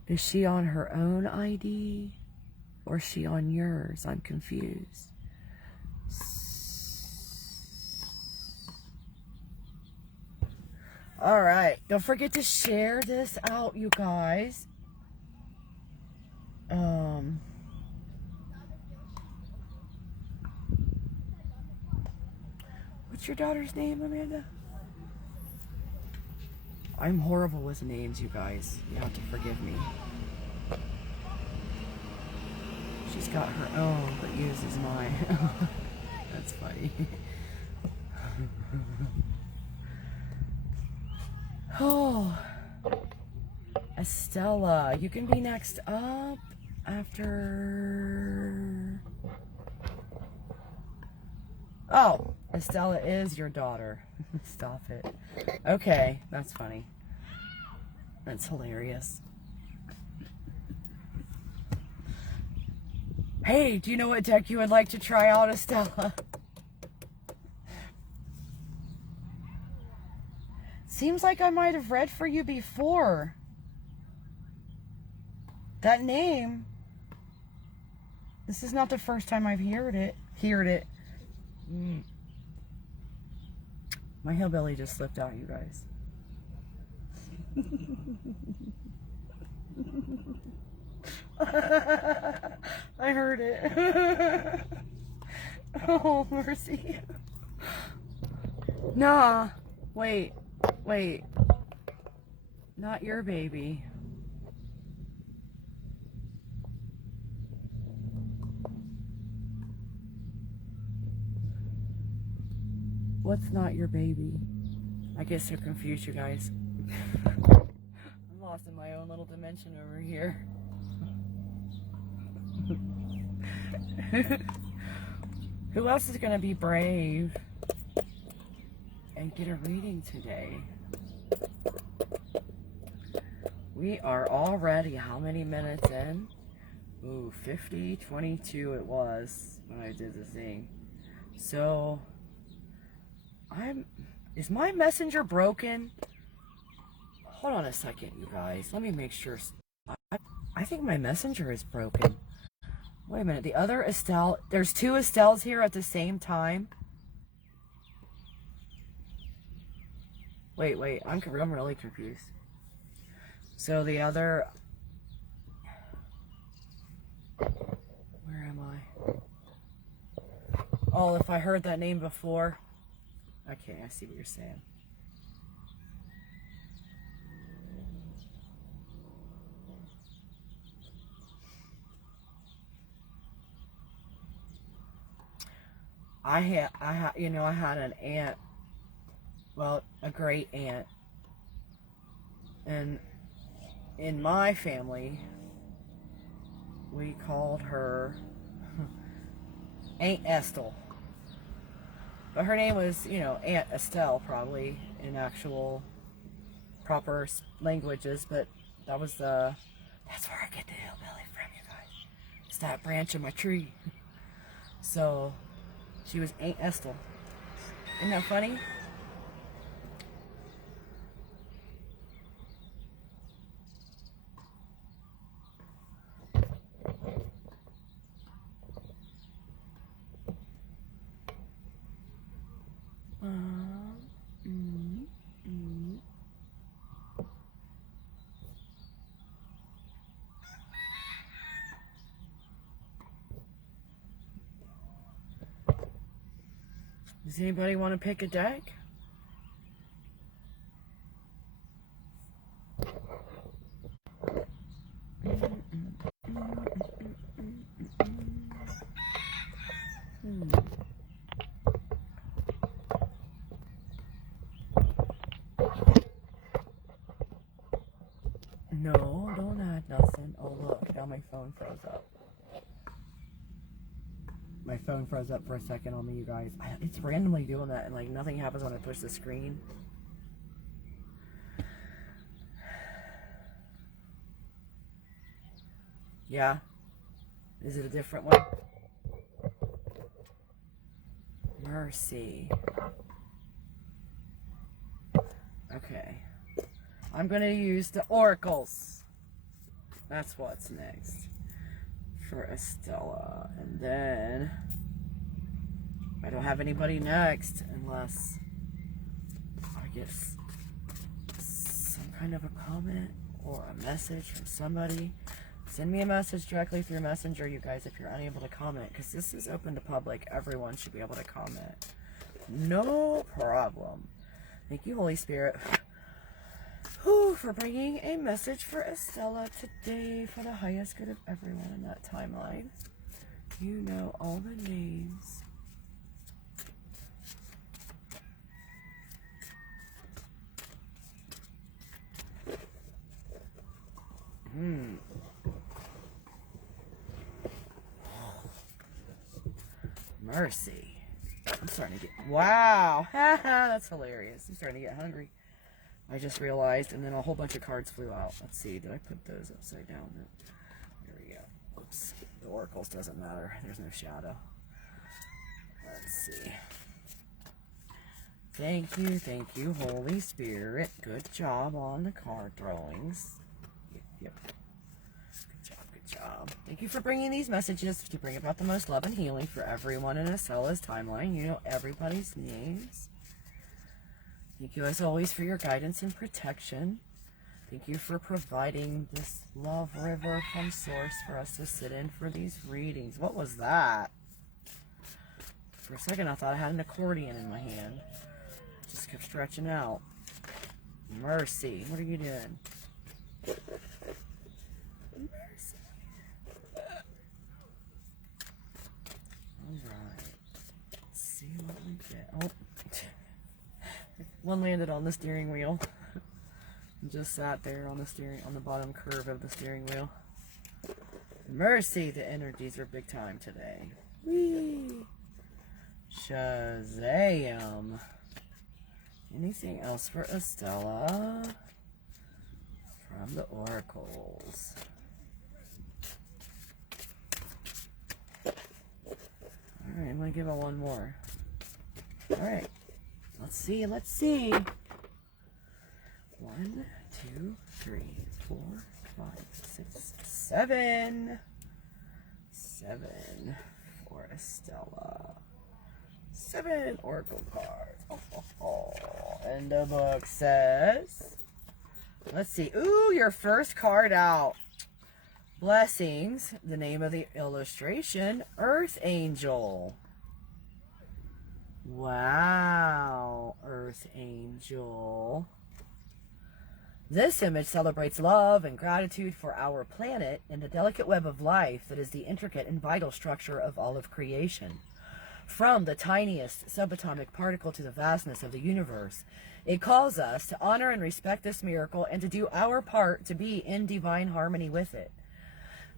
Is she on her own ID or is she on yours? I'm confused. All right. Don't forget to share this out, you guys. What's your daughter's name, Amanda? I'm horrible with names, you guys. You have to forgive me. She's got her own, but uses mine. That's funny. Oh, Estella, you can be next up after... Oh, Estella is your daughter. Stop it. Okay, that's funny. That's hilarious. Hey, do you know what deck you would like to try out, Estella? Seems like I might have read for you before. That name. This is not the first time I've heard it. My hillbilly just slipped out, you guys. I heard it. Oh, mercy. Nah, Wait. Not your baby. What's not your baby? I get so confused, you guys. I'm lost in my own little dimension over here. Who else is going to be brave and get a reading today? We are already how many minutes in? Ooh, 50:22 it was when I did the thing. So, is my messenger broken? Hold on a second, you guys. Let me make sure. I think my messenger is broken. Wait a minute, the other Estelle, there's two Estelles here at the same time. Wait, I'm really confused. So the other, where am I? Oh, if I heard that name before. Okay, I see what you're saying. I had an aunt, well, a great aunt, and in my family, we called her Aunt Estelle. But her name was, Aunt Estelle, probably, in actual proper languages, but that was that's where I get the hillbilly from, you guys. It's that branch of my tree. So, she was Aunt Estelle. Isn't that funny? Does anybody want to pick a deck? No, don't add nothing. Oh look, now my phone froze up. My phone froze up for a second on me, you guys. It's randomly doing that, and like nothing happens when I push the screen. Yeah? Is it a different one? Mercy. Okay. I'm going to use the oracles. That's what's next for Estella. And then I don't have anybody next unless I get some kind of a comment or a message from somebody. Send me a message directly through Messenger, you guys, if you're unable to comment, because this is open to public. Everyone should be able to comment. No problem. Thank you, Holy Spirit, for bringing a message for Estella today for the highest good of everyone in that timeline. You know all the names. Mercy. I'm starting to get... Wow. That's hilarious. I'm starting to get hungry. I just realized, and then a whole bunch of cards flew out. Let's see. Did I put those upside down? There we go. Oops. The oracles doesn't matter. There's no shadow. Let's see. Thank you, Holy Spirit. Good job on the card drawings. Yep. Good job. Thank you for bringing these messages to bring about the most love and healing for everyone in Estella's timeline. You know everybody's names. Thank you, as always, for your guidance and protection. Thank you for providing this love river from Source for us to sit in for these readings. What was that? For a second, I thought I had an accordion in my hand. just kept stretching out. Mercy, what are you doing? Mercy. Alright. Let's see what we get. Oh. One landed on the steering wheel. Just sat there on the bottom curve of the steering wheel. Mercy, the energies are big time today. Whee! Shazam! Anything else for Estella from the oracles? Alright, I'm going to give it one more. Alright, let's see. 1, 2, 3, 4, 5, 6, 7. 7 for Estella. 7 oracle cards. And the book says, let's see. Ooh, your first card out. Blessings. The name of the illustration, Earth Angel. Wow, Earth Angel. This image celebrates love and gratitude for our planet and the delicate web of life that is the intricate and vital structure of all of creation. From the tiniest subatomic particle to the vastness of the universe, it calls us to honor and respect this miracle and to do our part to be in divine harmony with it.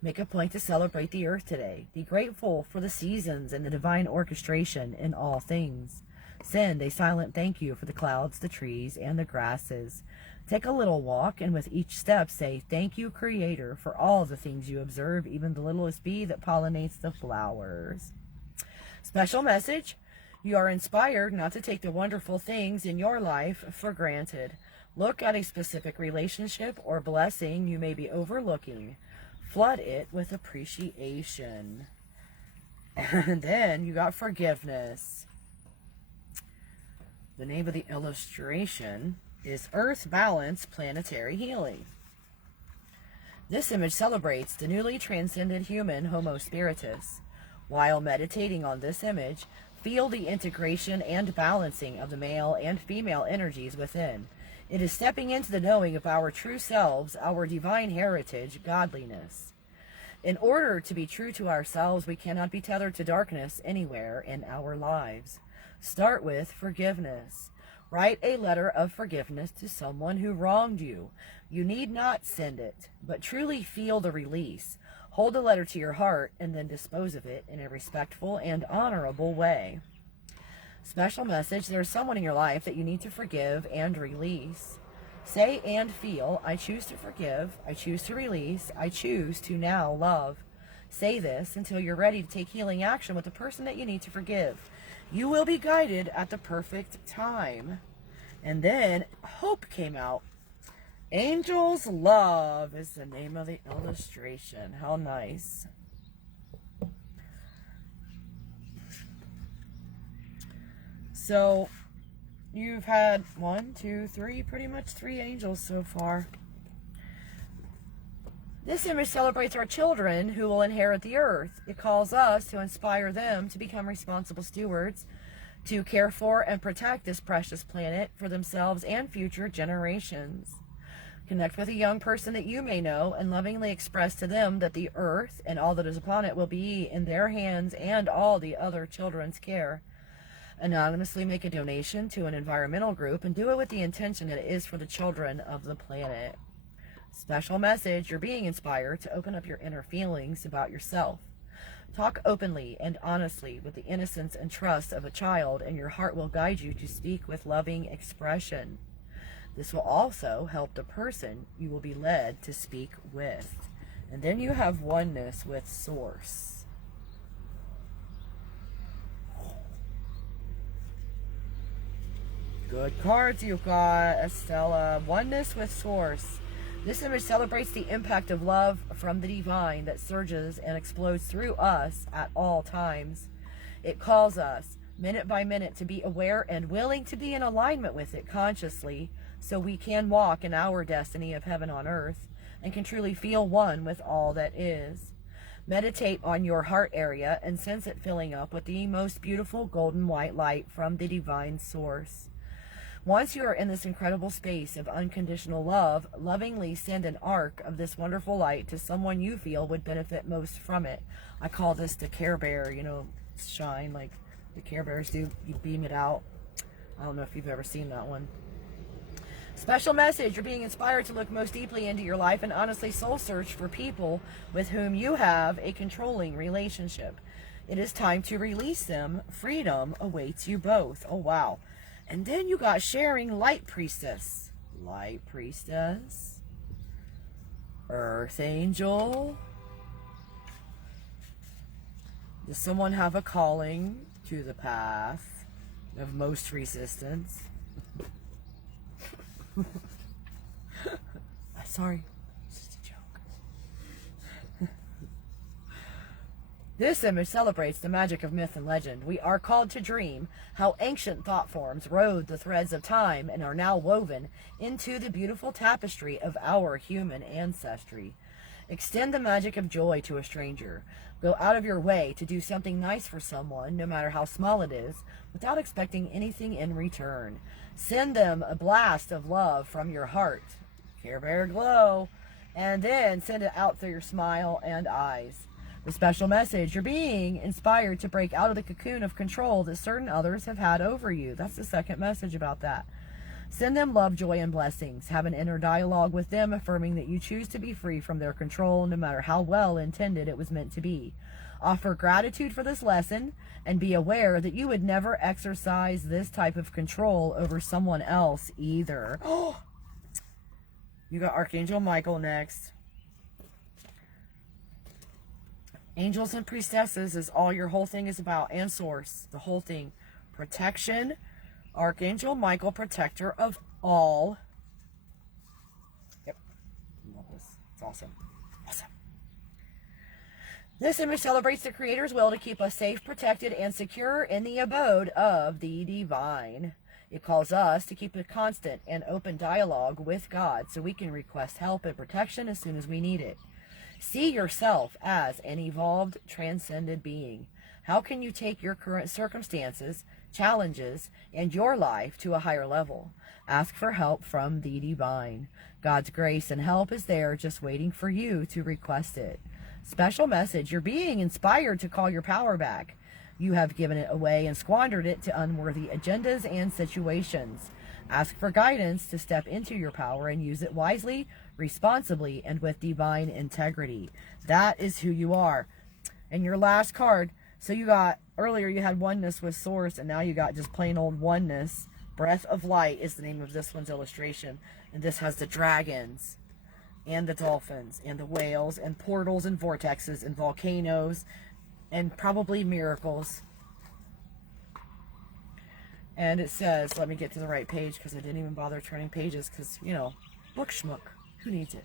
Make a point to celebrate the earth today. Be grateful for the seasons and the divine orchestration in all things. Send a silent thank you for the clouds, the trees, and the grasses. Take a little walk, and with each step say, thank you, Creator, for all the things you observe, even the littlest bee that pollinates the flowers. Special message. You are inspired not to take the wonderful things in your life for granted. Look at a specific relationship or blessing you may be overlooking. Flood it with appreciation. And then you got forgiveness. The name of the illustration is Earth Balance Planetary Healing. This image celebrates the newly transcended human Homo Spiritus. While meditating on this image, feel the integration and balancing of the male and female energies within. It is stepping into the knowing of our true selves, our divine heritage, godliness. In order to be true to ourselves, we cannot be tethered to darkness anywhere in our lives. Start with forgiveness. Write a letter of forgiveness to someone who wronged you. You need not send it, but truly feel the release. Hold the letter to your heart and then dispose of it in a respectful and honorable way. Special message. There is someone in your life that you need to forgive and release. Say and feel, I choose to forgive, I choose to release, I choose to now love. Say this until you're ready to take healing action with the person that you need to forgive. You will be guided at the perfect time. And then hope came out. Angel's Love is the name of the illustration. How nice. So you've had 1, 2, 3, pretty much 3 angels so far. This image celebrates our children who will inherit the earth. It calls us to inspire them to become responsible stewards, to care for and protect this precious planet for themselves and future generations. Connect with a young person that you may know and lovingly express to them that the earth and all that is upon it will be in their hands and all the other children's care. Anonymously make a donation to an environmental group and do it with the intention that it is for the children of the planet. Special message. You're being inspired to open up your inner feelings about yourself. Talk openly and honestly with the innocence and trust of a child, and your heart will guide you to speak with loving expression. This will also help the person you will be led to speak with. And then you have oneness with Source. Good cards you've got, Estella. Oneness with Source. This image celebrates the impact of love from the divine that surges and explodes through us at all times. It calls us, minute by minute, to be aware and willing to be in alignment with it consciously, so we can walk in our destiny of heaven on earth and can truly feel one with all that is. Meditate on your heart area and sense it filling up with the most beautiful golden white light from the divine source. Once you are in this incredible space of unconditional love, lovingly send an arc of this wonderful light to someone you feel would benefit most from it. I call this the Care Bear, you know, shine like the Care Bears do. You beam it out. I don't know if you've ever seen that one. Special message. You're being inspired to look most deeply into your life and honestly soul search for people with whom you have a controlling relationship. It is time to release them. Freedom awaits you both. Oh, wow. And then you got sharing Light Priestess. Light Priestess. Earth Angel. Does someone have a calling to the path of most resistance? Sorry, it's just a joke. This image celebrates the magic of myth and legend. We are called to dream how ancient thought forms rode the threads of time and are now woven into the beautiful tapestry of our human ancestry. Extend the magic of joy to a stranger. Go out of your way to do something nice for someone, no matter how small it is, without expecting anything in return. Send them a blast of love from your heart. Care Bear glow. And then send it out through your smile and eyes. The special message. You're being inspired to break out of the cocoon of control that certain others have had over you. That's the second message about that. Send them love, joy, and blessings. Have an inner dialogue with them, affirming that you choose to be free from their control, no matter how well intended it was meant to be. Offer gratitude for this lesson, and be aware that you would never exercise this type of control over someone else either. You got Archangel Michael next. Angels and priestesses is all your whole thing is about, and source, the whole thing. Protection. Archangel Michael, protector of all. Yep. Love this. It's awesome. Awesome. This image celebrates the Creator's will to keep us safe, protected, and secure in the abode of the divine. It calls us to keep a constant and open dialogue with God so we can request help and protection as soon as we need it. See yourself as an evolved, transcended being. How can you take your current circumstances, challenges, and your life to a higher level? Ask for help from the divine. God's grace and help is there, just waiting for you to request it. Special message. You're being inspired to call your power back. You have given it away and squandered it to unworthy agendas and situations. Ask for guidance to step into your power and use it wisely, responsibly, and with divine integrity. That is who you are. And your last card. So you got, earlier you had oneness with source, and now you got just plain old oneness. Breath of Light is the name of this one's illustration. And this has the dragons, and the dolphins, and the whales, and portals, and vortexes, and volcanoes, and probably miracles. And it says, let me get to the right page, because I didn't even bother turning pages, because, you know, book schmuck. Who needs it?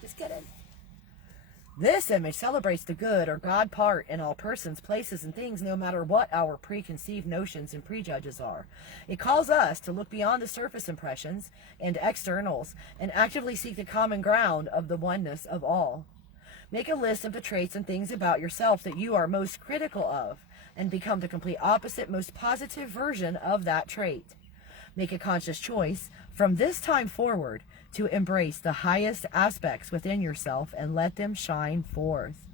Just kidding. This image celebrates the good or God part in all persons, places, and things, no matter what our preconceived notions and prejudges are. It calls us to look beyond the surface impressions and externals and actively seek the common ground of the oneness of all. Make a list of the traits and things about yourself that you are most critical of and become the complete opposite, most positive version of that trait. Make a conscious choice from this time forward to embrace the highest aspects within yourself and let them shine forth.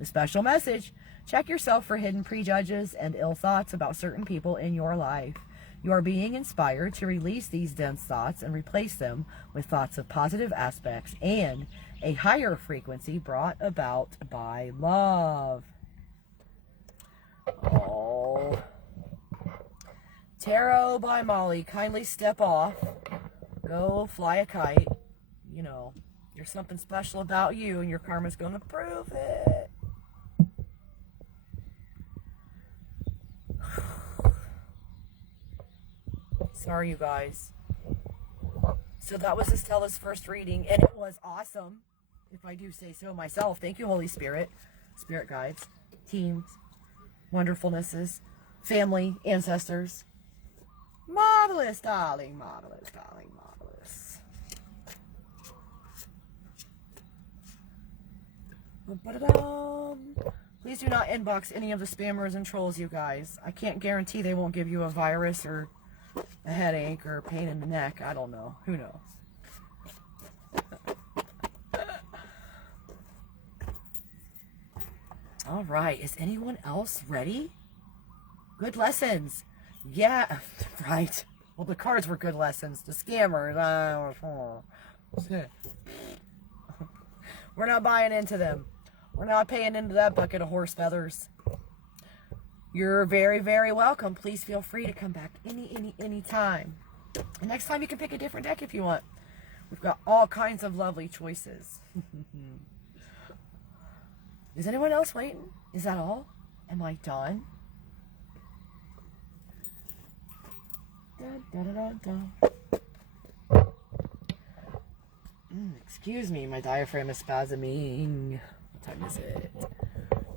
The special message. Check yourself for hidden prejudges and ill thoughts about certain people in your life. You are being inspired to release these dense thoughts and replace them with thoughts of positive aspects and a higher frequency brought about by love. Oh. Tarot by Molly. Kindly step off. Go fly a kite. You know, there's something special about you, and your karma's going to prove it. Sorry, you guys. So that was Estella's first reading, and it was awesome, if I do say so myself. Thank you, Holy Spirit, spirit guides, teams, wonderfulnesses, family, ancestors. Marvelous, darling, marvelous, darling, marvelous. Ba-da-dum. Please do not inbox any of the spammers and trolls, you guys. I can't guarantee they won't give you a virus or a headache or pain in the neck. I don't know. Who knows? All right. Is anyone else ready? Good lessons. Yeah, right. Well, the cards were good lessons. The scammers. We're not buying into them. We're not paying into that bucket of horse feathers. You're very, very welcome. Please feel free to come back any time. And next time you can pick a different deck if you want. We've got all kinds of lovely choices. Is anyone else waiting? Is that all? Am I done? Excuse me, my diaphragm is spasming. What time is it?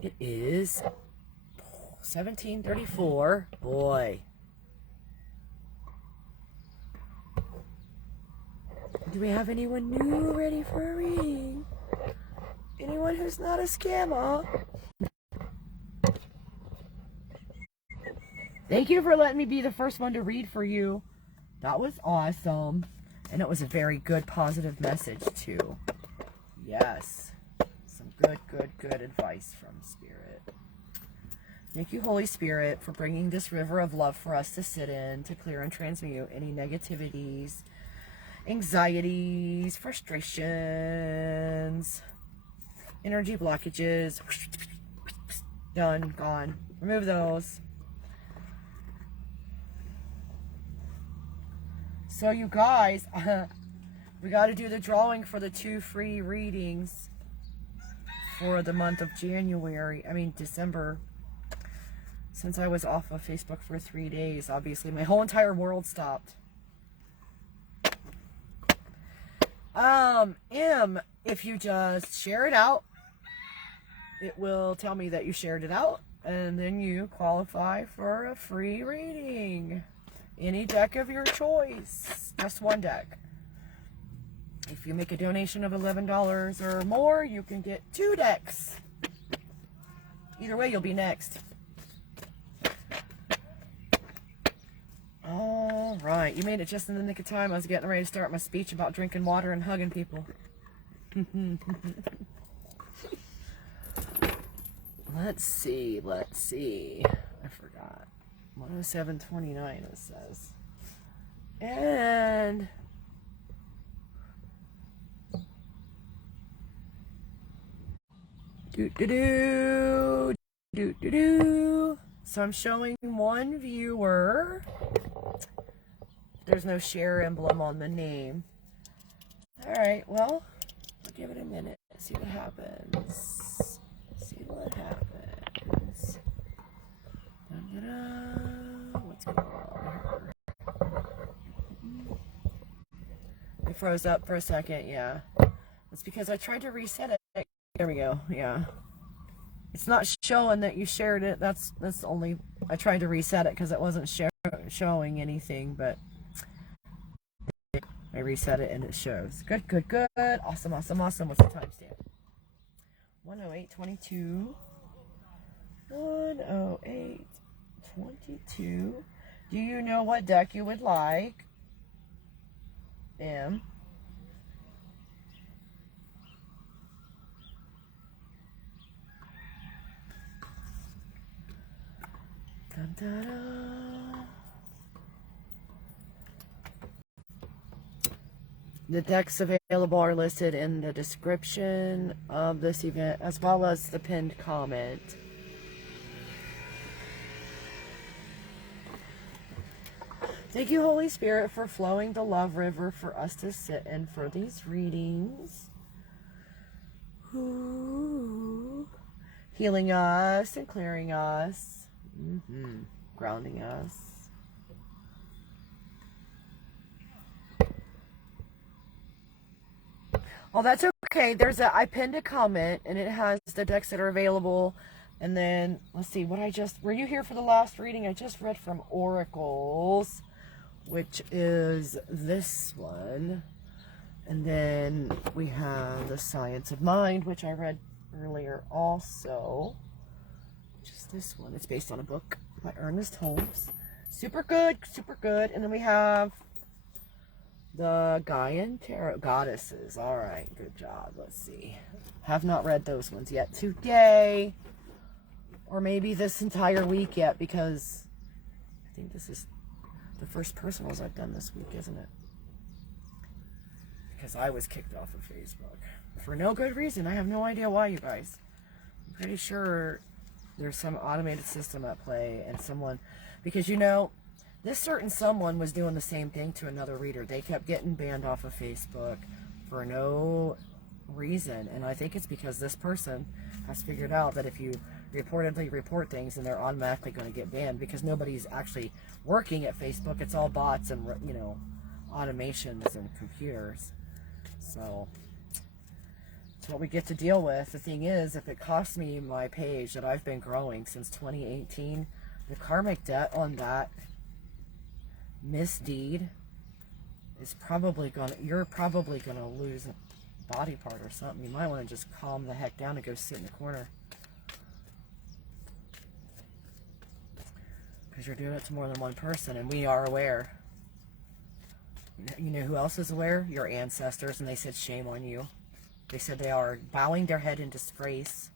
It is 17:34. Boy. Do we have anyone new ready for a reading? Anyone who's not a scammer? Thank you for letting me be the first one to read for you. That was awesome. And it was a very good, positive message, too. Yes. Some good advice from Spirit. Thank you, Holy Spirit, for bringing this river of love for us to sit in, to clear and transmute any negativities, anxieties, frustrations, energy blockages. Done, gone. Remove those. So you guys, we got to do the drawing for the 2 free readings for the month of December. Since I was off of Facebook for 3 days, obviously my whole entire world stopped. If you just share it out, it will tell me that you shared it out, and then you qualify for a free reading. Any deck of your choice. Just one deck. If you make a donation of $11 or more, you can get 2 decks. Either way, you'll be next. All right. You made it just in the nick of time. I was getting ready to start my speech about drinking water and hugging people. Let's see. I forgot. 107.29 it says. And so I'm showing one viewer. There's no share emblem on the name. All right, well, I'll give it a minute. See what happens. What's going on here? It froze up for a second, yeah. It's because I tried to reset it. There we go, yeah. It's not showing that you shared it. That's only, I tried to reset it because it wasn't showing anything, but I reset it and it shows. Good. Awesome. What's the timestamp? 108.22. 108.22. Do you know what deck you would like? M. Dun, dun, dun. The decks available are listed in the description of this event, as well as the pinned comment. Thank you, Holy Spirit, for flowing the love river for us to sit in for these readings. Ooh. Healing us and clearing us. Grounding us. Oh, that's okay. I pinned a comment and it has the decks that are available. And then, let's see, were you here for the last reading? I just read from Oracles, which is this one. And then we have the Science of Mind, which I read earlier also. Just this one. It's based on a book by Ernest Holmes. Super good, super good. And then we have the Gaian Tarot Goddesses. All right, good job. Let's see. Have not read those ones yet today, or maybe this entire week yet, because I think this is the first personals I've done this week, isn't it? Because I was kicked off of Facebook for no good reason. I have no idea why, you guys. I'm pretty sure there's some automated system at play, and someone, because you know, this certain someone was doing the same thing to another reader. They kept getting banned off of Facebook for no reason, and I think it's because this person has figured out that if you reportedly report things, then they're automatically going to get banned, because nobody's actually working at Facebook. It's all bots and, you know, automations and computers. So it's what we get to deal with. The thing is, if it costs me my page that I've been growing since 2018, the karmic debt on that misdeed is probably you're probably gonna lose a body part or something. You might want to just calm the heck down and go sit in the corner, because you're doing it to more than one person, and we are aware. You know who else is aware? Your ancestors, and they said shame on you. They said they are bowing their head in disgrace.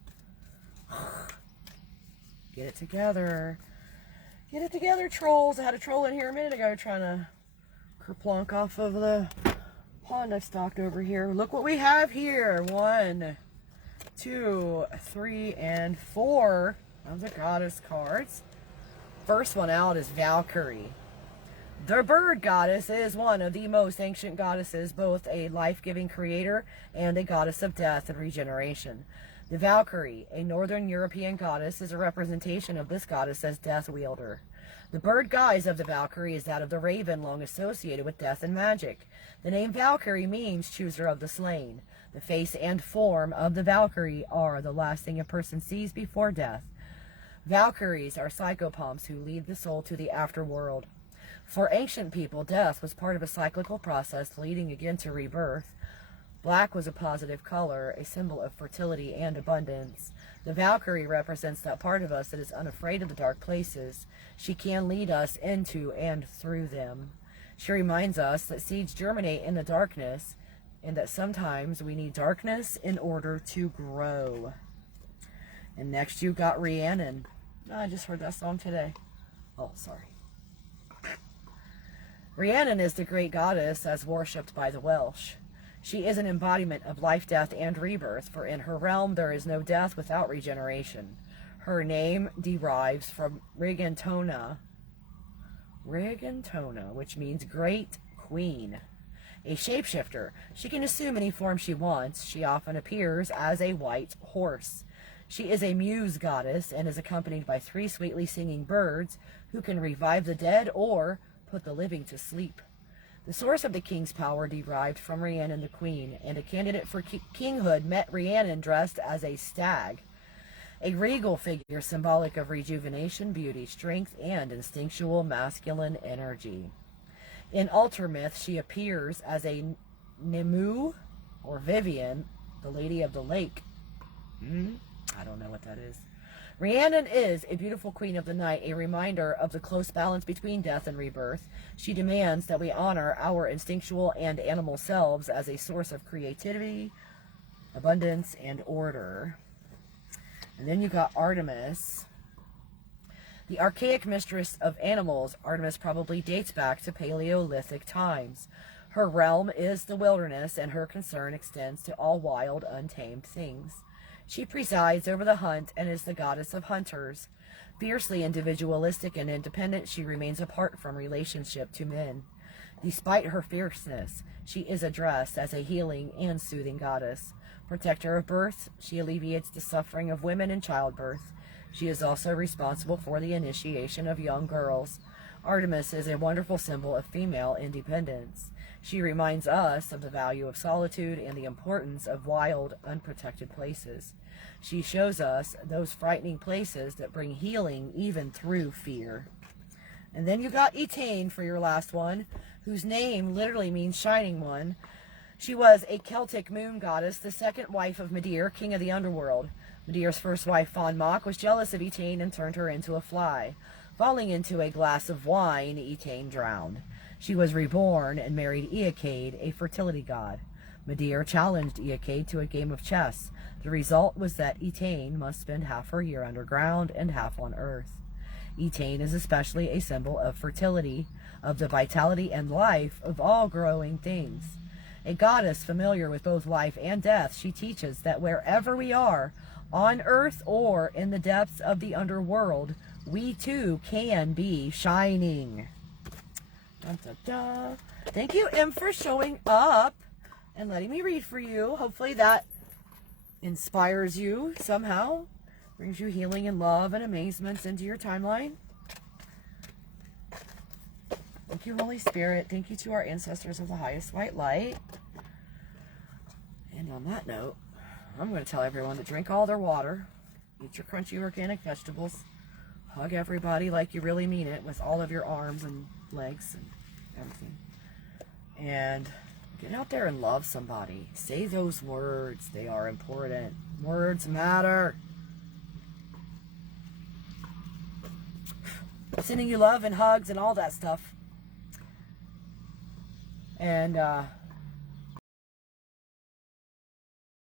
Get it together. Get it together, trolls. I had a troll in here a minute ago trying to kerplunk off of the pond I've stocked over here. Look what we have here. 1, 2, 3, and 4 of the goddess cards. First one out is Valkyrie. The bird goddess is one of the most ancient goddesses, both a life-giving creator and a goddess of death and regeneration. The Valkyrie, a northern European goddess, is a representation of this goddess as death wielder. The bird guise of the Valkyrie is that of the raven, long associated with death and magic. The name Valkyrie means chooser of the slain. The face and form of the Valkyrie are the last thing a person sees before death. Valkyries are psychopomps who lead the soul to the afterworld. For ancient people, death was part of a cyclical process leading again to rebirth. Black was a positive color, a symbol of fertility and abundance. The Valkyrie represents that part of us that is unafraid of the dark places. She can lead us into and through them. She reminds us that seeds germinate in the darkness, and that sometimes we need darkness in order to grow. And next you got Rhiannon. I just heard that song today. Oh, sorry. Rhiannon is the great goddess as worshipped by the Welsh. She is an embodiment of life, death, and rebirth, for in her realm there is no death without regeneration. Her name derives from Rigantona, which means great queen. A shapeshifter, she can assume any form she wants. She often appears as a white horse. She is a muse goddess and is accompanied by 3 sweetly singing birds who can revive the dead or put the living to sleep. The source of the king's power derived from Rhiannon the queen, and a candidate for kinghood met Rhiannon dressed as a stag, a regal figure symbolic of rejuvenation, beauty, strength, and instinctual masculine energy. In altar myth, she appears as a Nimue or Vivian, the Lady of the Lake. I don't know what that is. Rhiannon is a beautiful queen of the night, a reminder of the close balance between death and rebirth. She demands that we honor our instinctual and animal selves as a source of creativity, abundance, and order. And then you got Artemis. The archaic mistress of animals, Artemis probably dates back to Paleolithic times. Her realm is the wilderness, and her concern extends to all wild, untamed things. She presides over the hunt and is the goddess of hunters. Fiercely individualistic and independent, she remains apart from relationship to men. Despite her fierceness, she is addressed as a healing and soothing goddess. Protector of birth, she alleviates the suffering of women in childbirth. She is also responsible for the initiation of young girls. Artemis is a wonderful symbol of female independence. She reminds us of the value of solitude and the importance of wild, unprotected places. She shows us those frightening places that bring healing even through fear. And then you got Etain for your last one, whose name literally means shining one. She was a Celtic moon goddess, the second wife of Medir, king of the underworld. Medir's first wife, Fon Mach, was jealous of Etain and turned her into a fly. Falling into a glass of wine, Etain drowned. She was reborn and married Eacade, a fertility god. Medir challenged Eacade to a game of chess. The result was that Etain must spend half her year underground and half on earth. Etain is especially a symbol of fertility, of the vitality and life of all growing things. A goddess familiar with both life and death, she teaches that wherever we are, on earth or in the depths of the underworld, we too can be shining. Dun, dun, dun. Thank you, M, for showing up and letting me read for you. Hopefully that inspires you somehow, brings you healing and love and amazements into your timeline. Thank you, Holy Spirit. Thank you to our ancestors of the highest white light. And on that note, I'm going to tell everyone to drink all their water, eat your crunchy organic vegetables, hug everybody like you really mean it with all of your arms and legs and everything. And get out there and love somebody. Say those words. They are important. Words matter. Sending you love and hugs and all that stuff. And